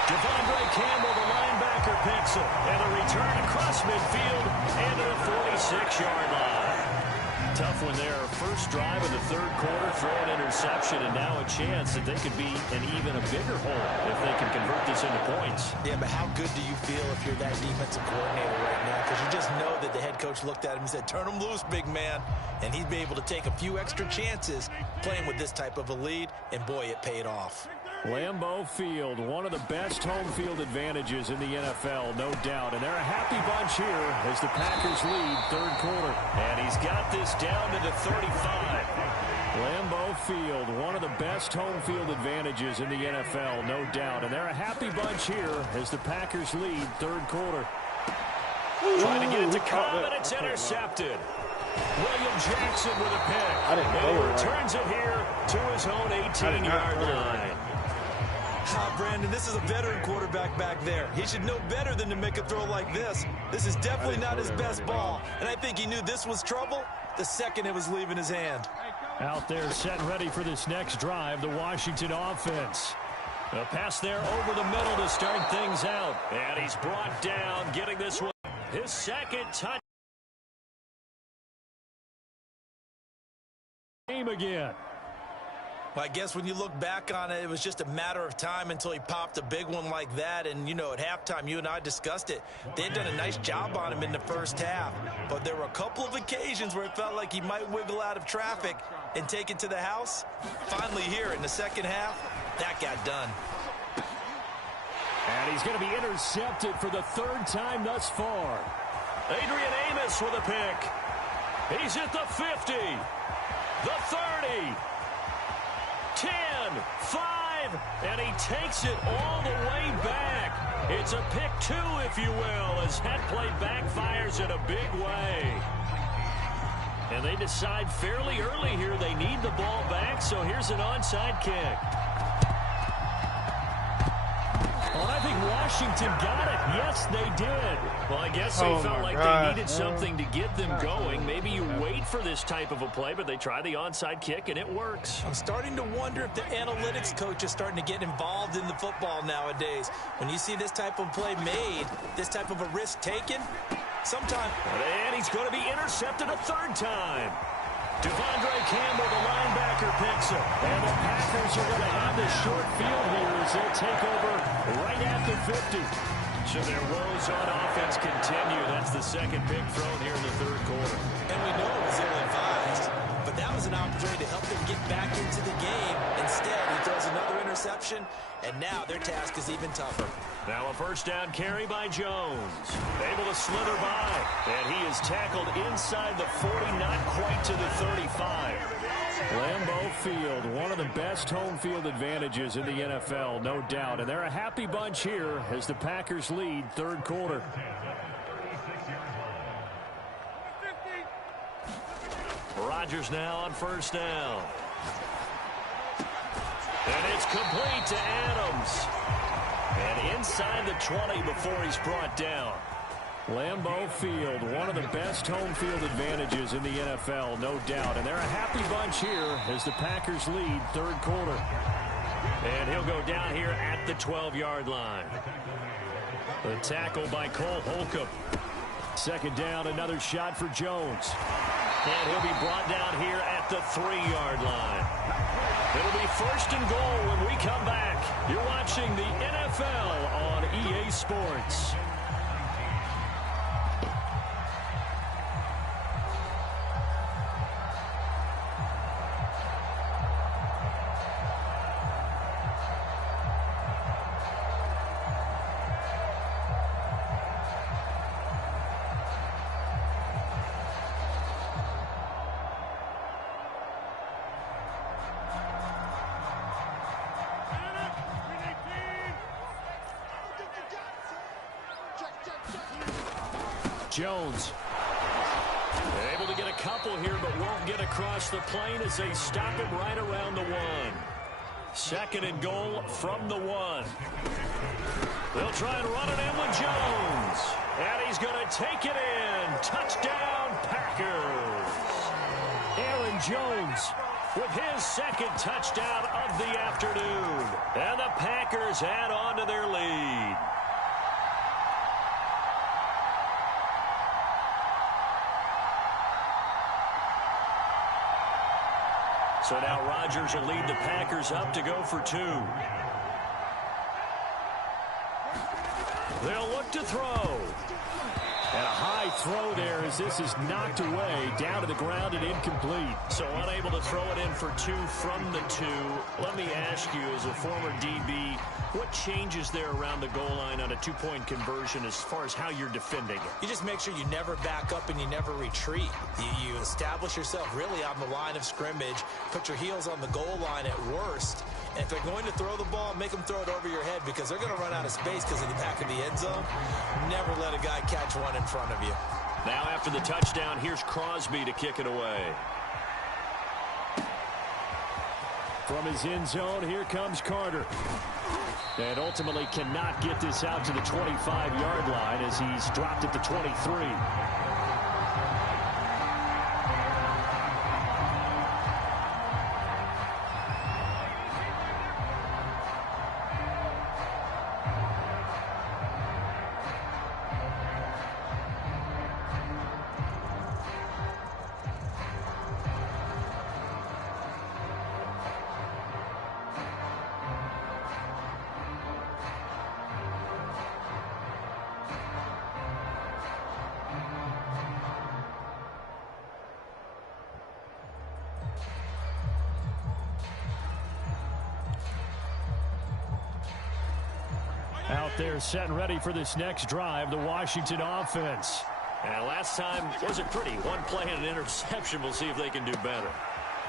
Devondre Campbell, the linebacker, picks it. And the return across midfield and to the 46-yard line. Tough one there. First drive of the 3rd quarter, throw an interception, and now a chance that they could be in even a bigger hole if they can convert this into points. Yeah, but how good do you feel if you're that defensive coordinator right now? Because you just know that the head coach looked at him and said, turn him loose, big man. And he'd be able to take a few extra chances playing with this type of a lead, and boy, it paid off. Lambeau Field, one of the best home field advantages in the NFL, no doubt. And they're a happy bunch here as the Packers lead 3rd quarter. And he's got this down to the 35. Lambeau Field, one of the best home field advantages in the NFL, no doubt. And they're a happy bunch here as the Packers lead 3rd quarter. Trying to get it to Cobb, and it's intercepted. William Jackson with a pick. And he returns it here to his own 18-yard line. Brandon, this is a veteran quarterback back there. He should know better than to make a throw like this. This is definitely not his best ball, and I think he knew this was trouble the second it was leaving his hand. Out there set and ready for this next drive, the Washington offense. A pass there over the middle to start things out. And he's brought down, getting this one. His 2nd touch. Game again. Well, I guess when you look back on it, it was just a matter of time until he popped a big one like that. And, you know, at halftime, you and I discussed it. They had done a nice job on him in the first half. But there were a couple of occasions where it felt like he might wiggle out of traffic and take it to the house. Finally here in the second half, that got done. And he's going to be intercepted for the 3rd time thus far. Adrian Amos with a pick. He's at the 50, the 30. 10, 5, and he takes it all the way back. It's a pick 2, if you will, as that play backfires in a big way. And they decide fairly early here they need the ball back, so here's an onside kick. Well, I think Washington got it. Yes, they did. Well, I guess they felt like they needed something to get them going. Maybe you wait for this type of a play, but they try the onside kick, and it works. I'm starting to wonder if the analytics coach is starting to get involved in the football nowadays. When you see this type of play made, this type of a risk taken, sometimes... And he's going to be intercepted a 3rd time. Devondre Campbell, the linebacker, picks it. And the Packers are going to have this short field here as they'll take over right at the 50. So their woes on offense continue. That's the 2nd pick thrown here in the 3rd quarter. And we know it was ill-advised, but that was an opportunity to help them get back into the game. Instead, he throws another interception, and now their task is even tougher. Now a 1st down carry by Jones. Able to slither by. And he is tackled inside the 40, not quite to the 35. Lambeau Field, one of the best home field advantages in the NFL, no doubt. And they're a happy bunch here as the Packers lead 3rd quarter. Rodgers now on 1st down. And it's complete to Adams. And inside the 20 before he's brought down. Lambeau Field, one of the best home field advantages in the NFL, no doubt. And they're a happy bunch here as the Packers lead third quarter. And he'll go down here at the 12-yard line. The tackle by Cole Holcomb. Second down, another shot for Jones. And he'll be brought down here at the 3-yard line. It'll be first and goal when we come back. You're watching the NFL on EA Sports. Jones. Able to get a couple here, but won't get across the plane as they stop him right around the 1. Second and goal from the 1. They'll try and run it in with Jones. And he's going to take it in. Touchdown, Packers. Aaron Jones with his second touchdown of the afternoon. And the Packers add on to their lead. So now Rodgers will lead the Packers up to go for 2. They'll look to throw. And a high throw there as this is knocked away, down to the ground and incomplete. So unable to throw it in for 2 from the 2. Let me ask you, as a former DB, what changes there around the goal line on a 2-point conversion as far as how you're defending it? You just make sure you never back up and you never retreat. You establish yourself really on the line of scrimmage, put your heels on the goal line at worst, and if they're going to throw the ball, make them throw it over your head because they're going to run out of space because of the back of the end zone. Never let a guy catch one in front of you. Now after the touchdown, here's Crosby to kick it away. From his end zone, here comes Carter. And ultimately cannot get this out to the 25-yard line as he's dropped at the 23. Out there set and ready for this next drive, the Washington offense. And last time wasn't pretty. One play and an interception. We'll see if they can do better.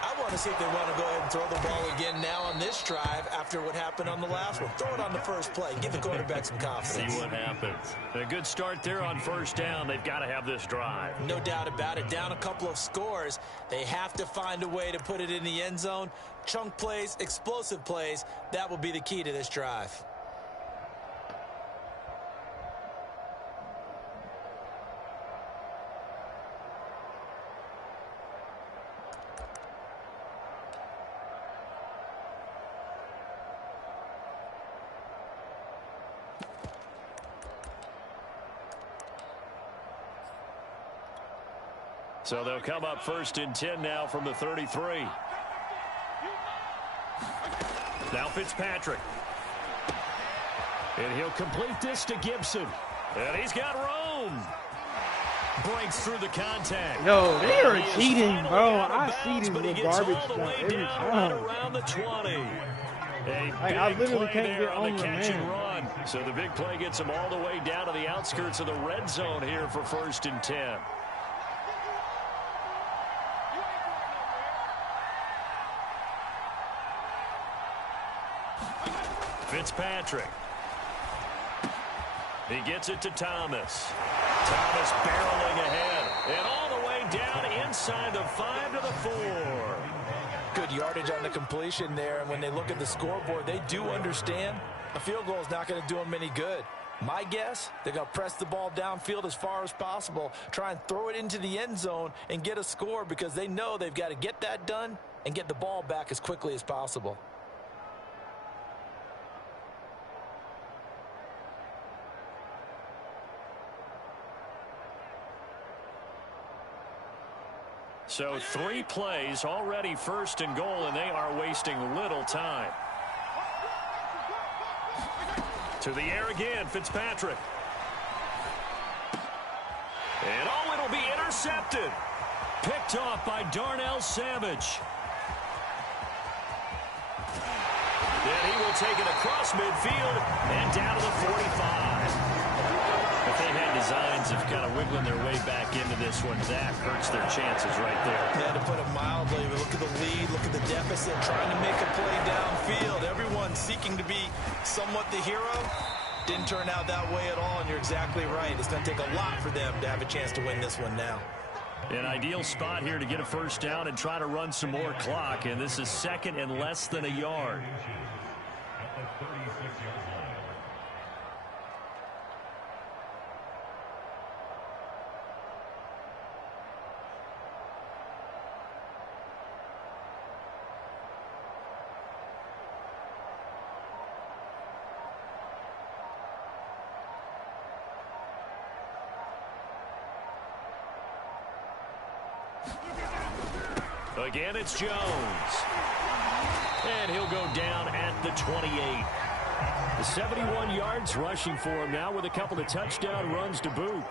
I want to see if they want to go ahead and throw the ball again now on this drive after what happened on the last one. Throw it on the first play. Give the quarterback some confidence. See what happens. A good start there on first down. They've got to have this drive. No doubt about it. Down a couple of scores. They have to find a way to put it in the end zone. Chunk plays, explosive plays. That will be the key to this drive. So they'll come up first and 10 now from the 33. Now Fitzpatrick. And he'll complete this to Gibson. And he's got Rome. Breaks through the contact. Yo, they are cheating, bro. I see bounds, these but he little gets garbage all the stuff way every down time. right around the 20. I literally can't get on on the the catch and man. run. So the big play gets him all the way down to the outskirts of the red zone here for first and 10. Fitzpatrick. He gets it to Thomas. Thomas barreling ahead. And all the way down inside the 5 to the 4. Good yardage on the completion there, and when they look at the scoreboard, they do understand a field goal is not going to do them any good. My guess, they're going to press the ball downfield as far as possible, try and throw it into the end zone and get a score because they know they've got to get that done and get the ball back as quickly as possible. So 3 plays, already first and goal, and they are wasting little time. To the air again, Fitzpatrick. And oh, it'll be intercepted. Picked off by Darnell Savage. And he will take it across midfield and down to the 45. If they had designs of kind of wiggling their way back into this one, that hurts their chances right there. Yeah, to put it mildly, look at the lead, look at the deficit, trying to make a play downfield. Everyone seeking to be somewhat the hero. Didn't turn out that way at all, and you're exactly right. It's going to take a lot for them to have a chance to win this one now. An ideal spot here to get a first down and try to run some more clock, and this is second and less than a yard. At the 36-yard line. Again, it's Jones. And he'll go down at the 28. The 71 yards rushing for him now with a couple of touchdown runs to boot.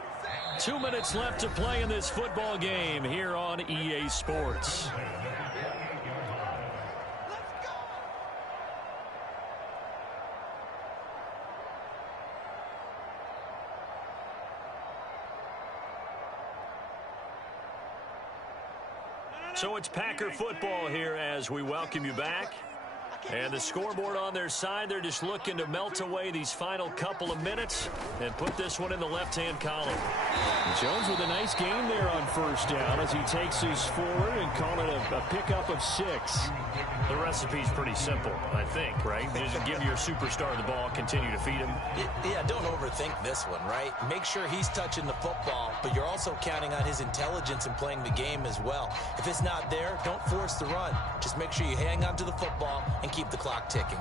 2 minutes left to play in this football game here on EA Sports. So it's Packer football here as we welcome you back. And the scoreboard on their side, they're just looking to melt away these final couple of minutes and put this one in the left-hand column. Jones with a nice gain there on first down as he takes his forward and call it a pickup of 6. The recipe's pretty simple, I think, right? Just give your superstar the ball, continue to feed him. Yeah, don't overthink this one, right? Make sure he's touching the football, but you're also counting on his intelligence in playing the game as well. If it's not there, don't force the run. Just make sure you hang on to the football and keep the clock ticking.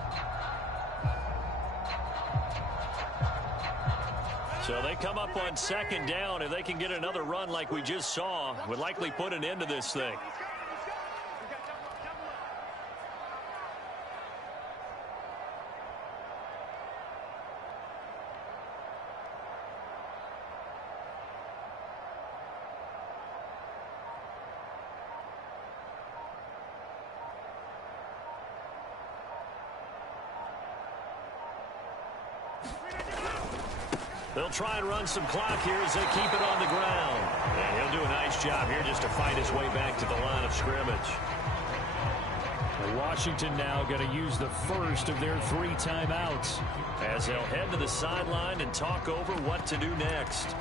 So they come up on second down. If they can get another run like we just saw, would likely put an end to this thing. They'll try and run some clock here as they keep it on the ground. And he'll do a nice job here just to fight his way back to the line of scrimmage. Washington now going to use the first of their 3 timeouts as they'll head to the sideline and talk over what to do next.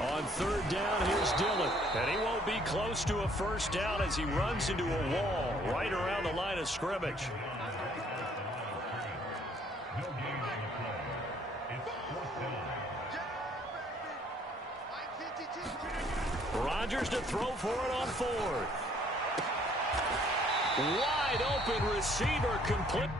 On third down, here's Dillon. And he won't be close to a first down as he runs into a wall right around the line of scrimmage. Rodgers to throw for it on 4th. Wide open receiver complete.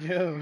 Yo.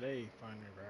they funny, bro.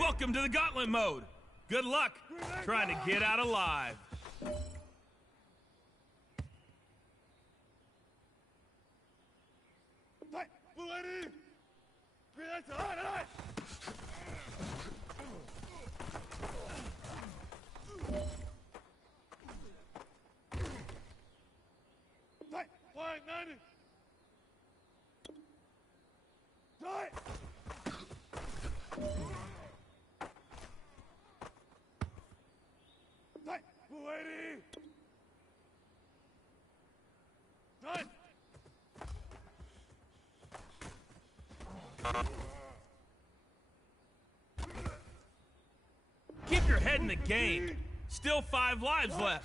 Welcome to the gauntlet mode. Good luck trying to get out alive. Keep your head in the game. Still 5 lives left.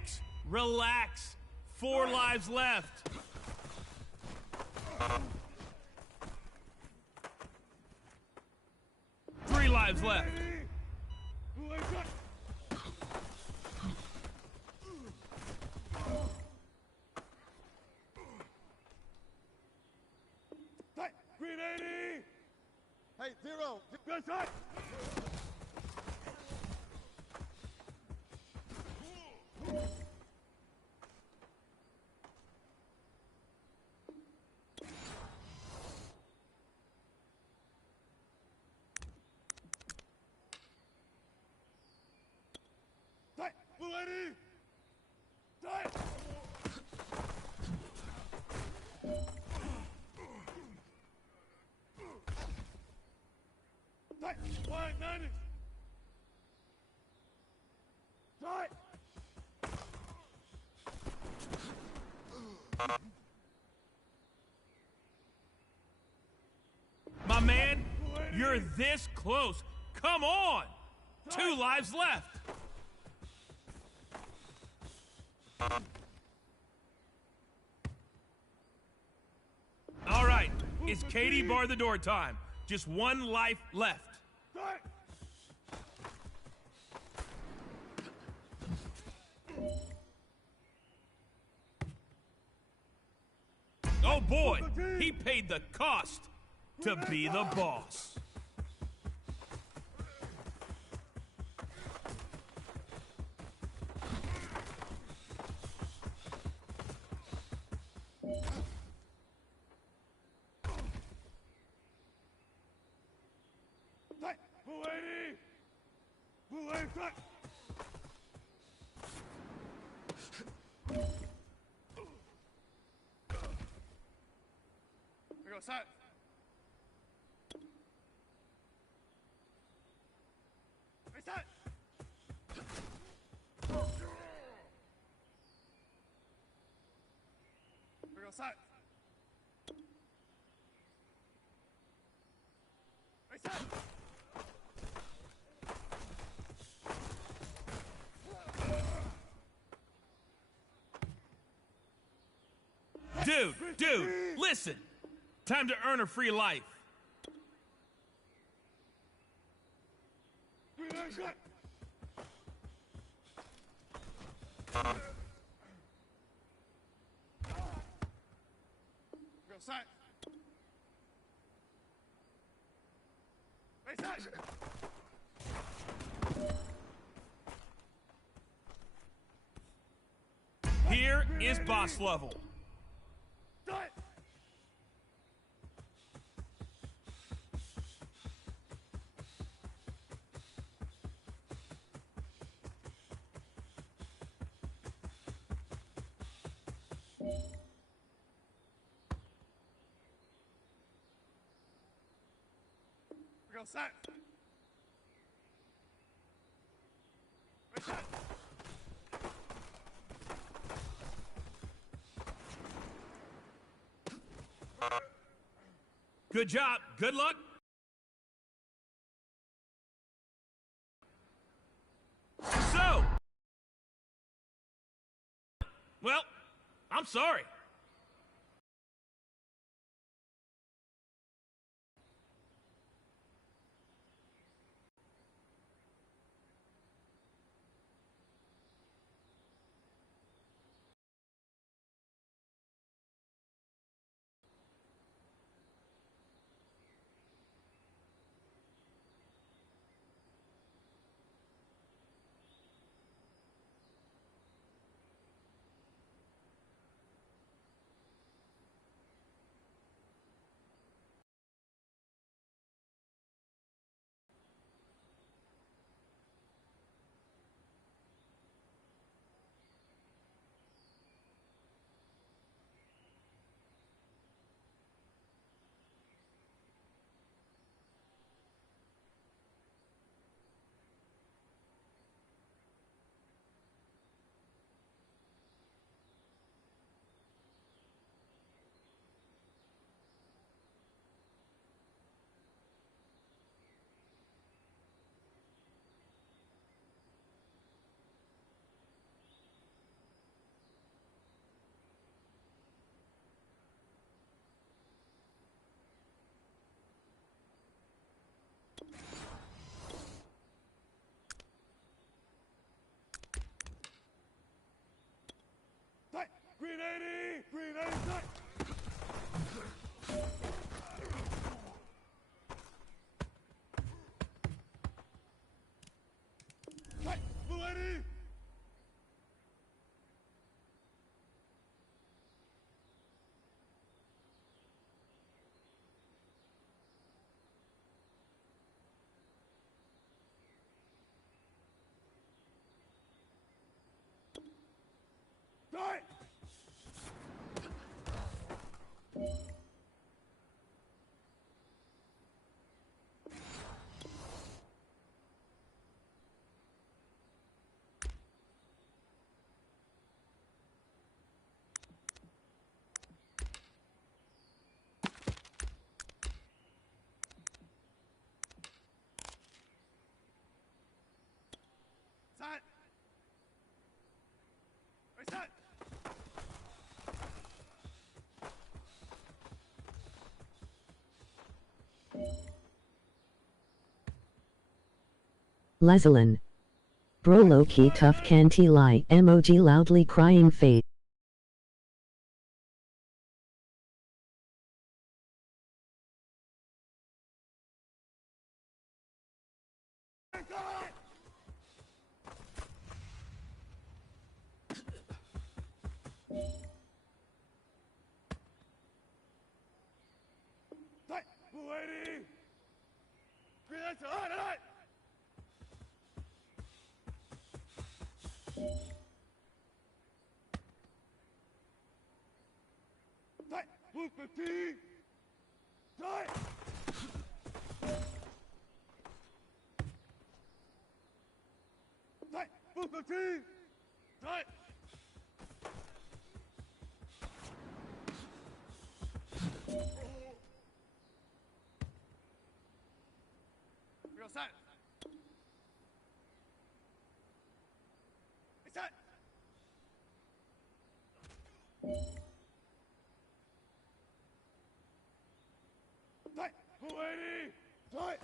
RELAX. Relax. 4 lives left. Three lives left. Hey, 0. Good shot. My man, you're this close. Come on. 2 lives left. All right, it's Katie bar the door time. Just 1 life left. Oh boy, he paid the cost to be the boss. Side. Side. We go side. Side. Dude, listen. Time to earn a free life. Go side. Side. Here is boss level. Good job. Good luck. So, well, I'm sorry. Green 80! Green 80! Tight! Tight! Blue 80! Tight! Tight! Reset! Lazalin. Bro low key tough can't lie. Emoji loudly crying fate. Tight! Blue 80! Green 80! Alright, alright! Tight! Blue 15! Tight! Tight! Blue 15! Tight! Real set! Reset! Tight! Blue 80! Tight!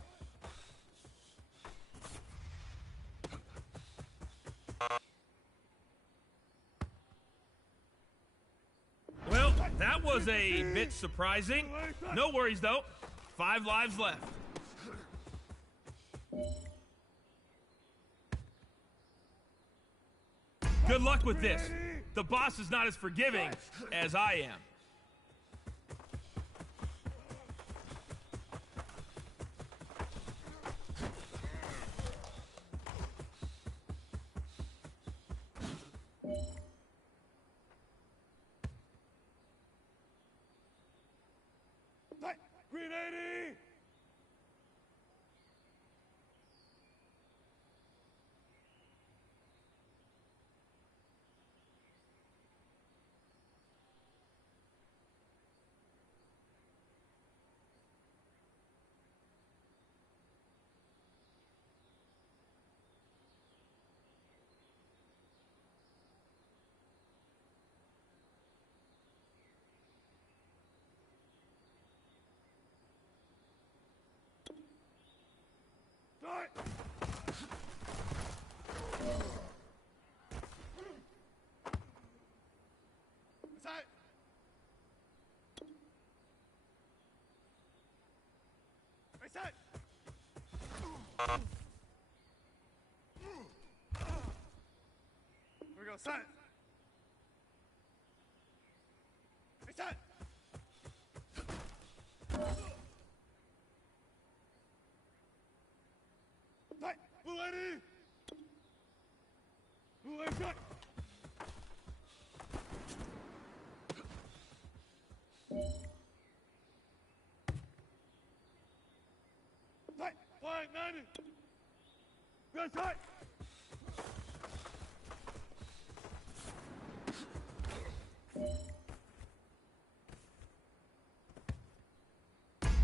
Well, that was a bit surprising. No worries, though. 5 lives left. Good luck with this. The boss is not as forgiving as I am. Tight! Green 80!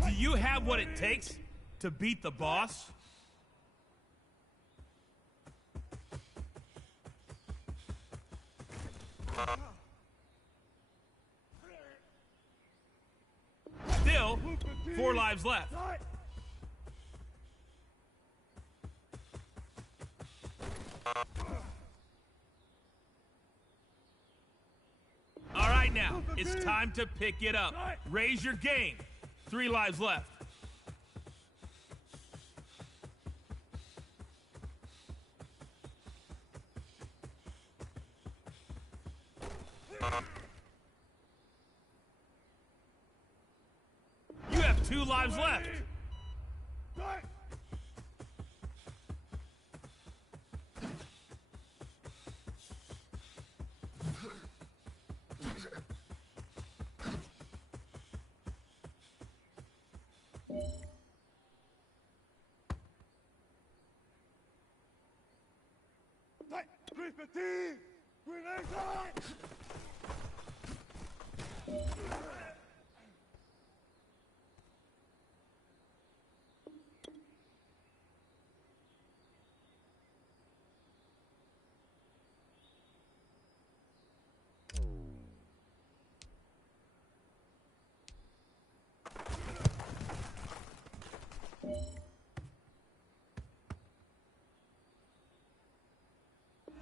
Do you have what it takes to beat the boss? Still, 4 lives left. All right, now, it's time to pick it up. Raise your game. 3 lives left. You have 2 lives left.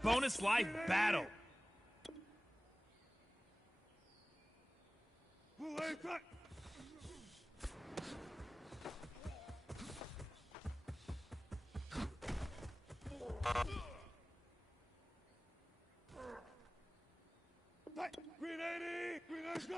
Bonus life battle. Green 80! Green 80!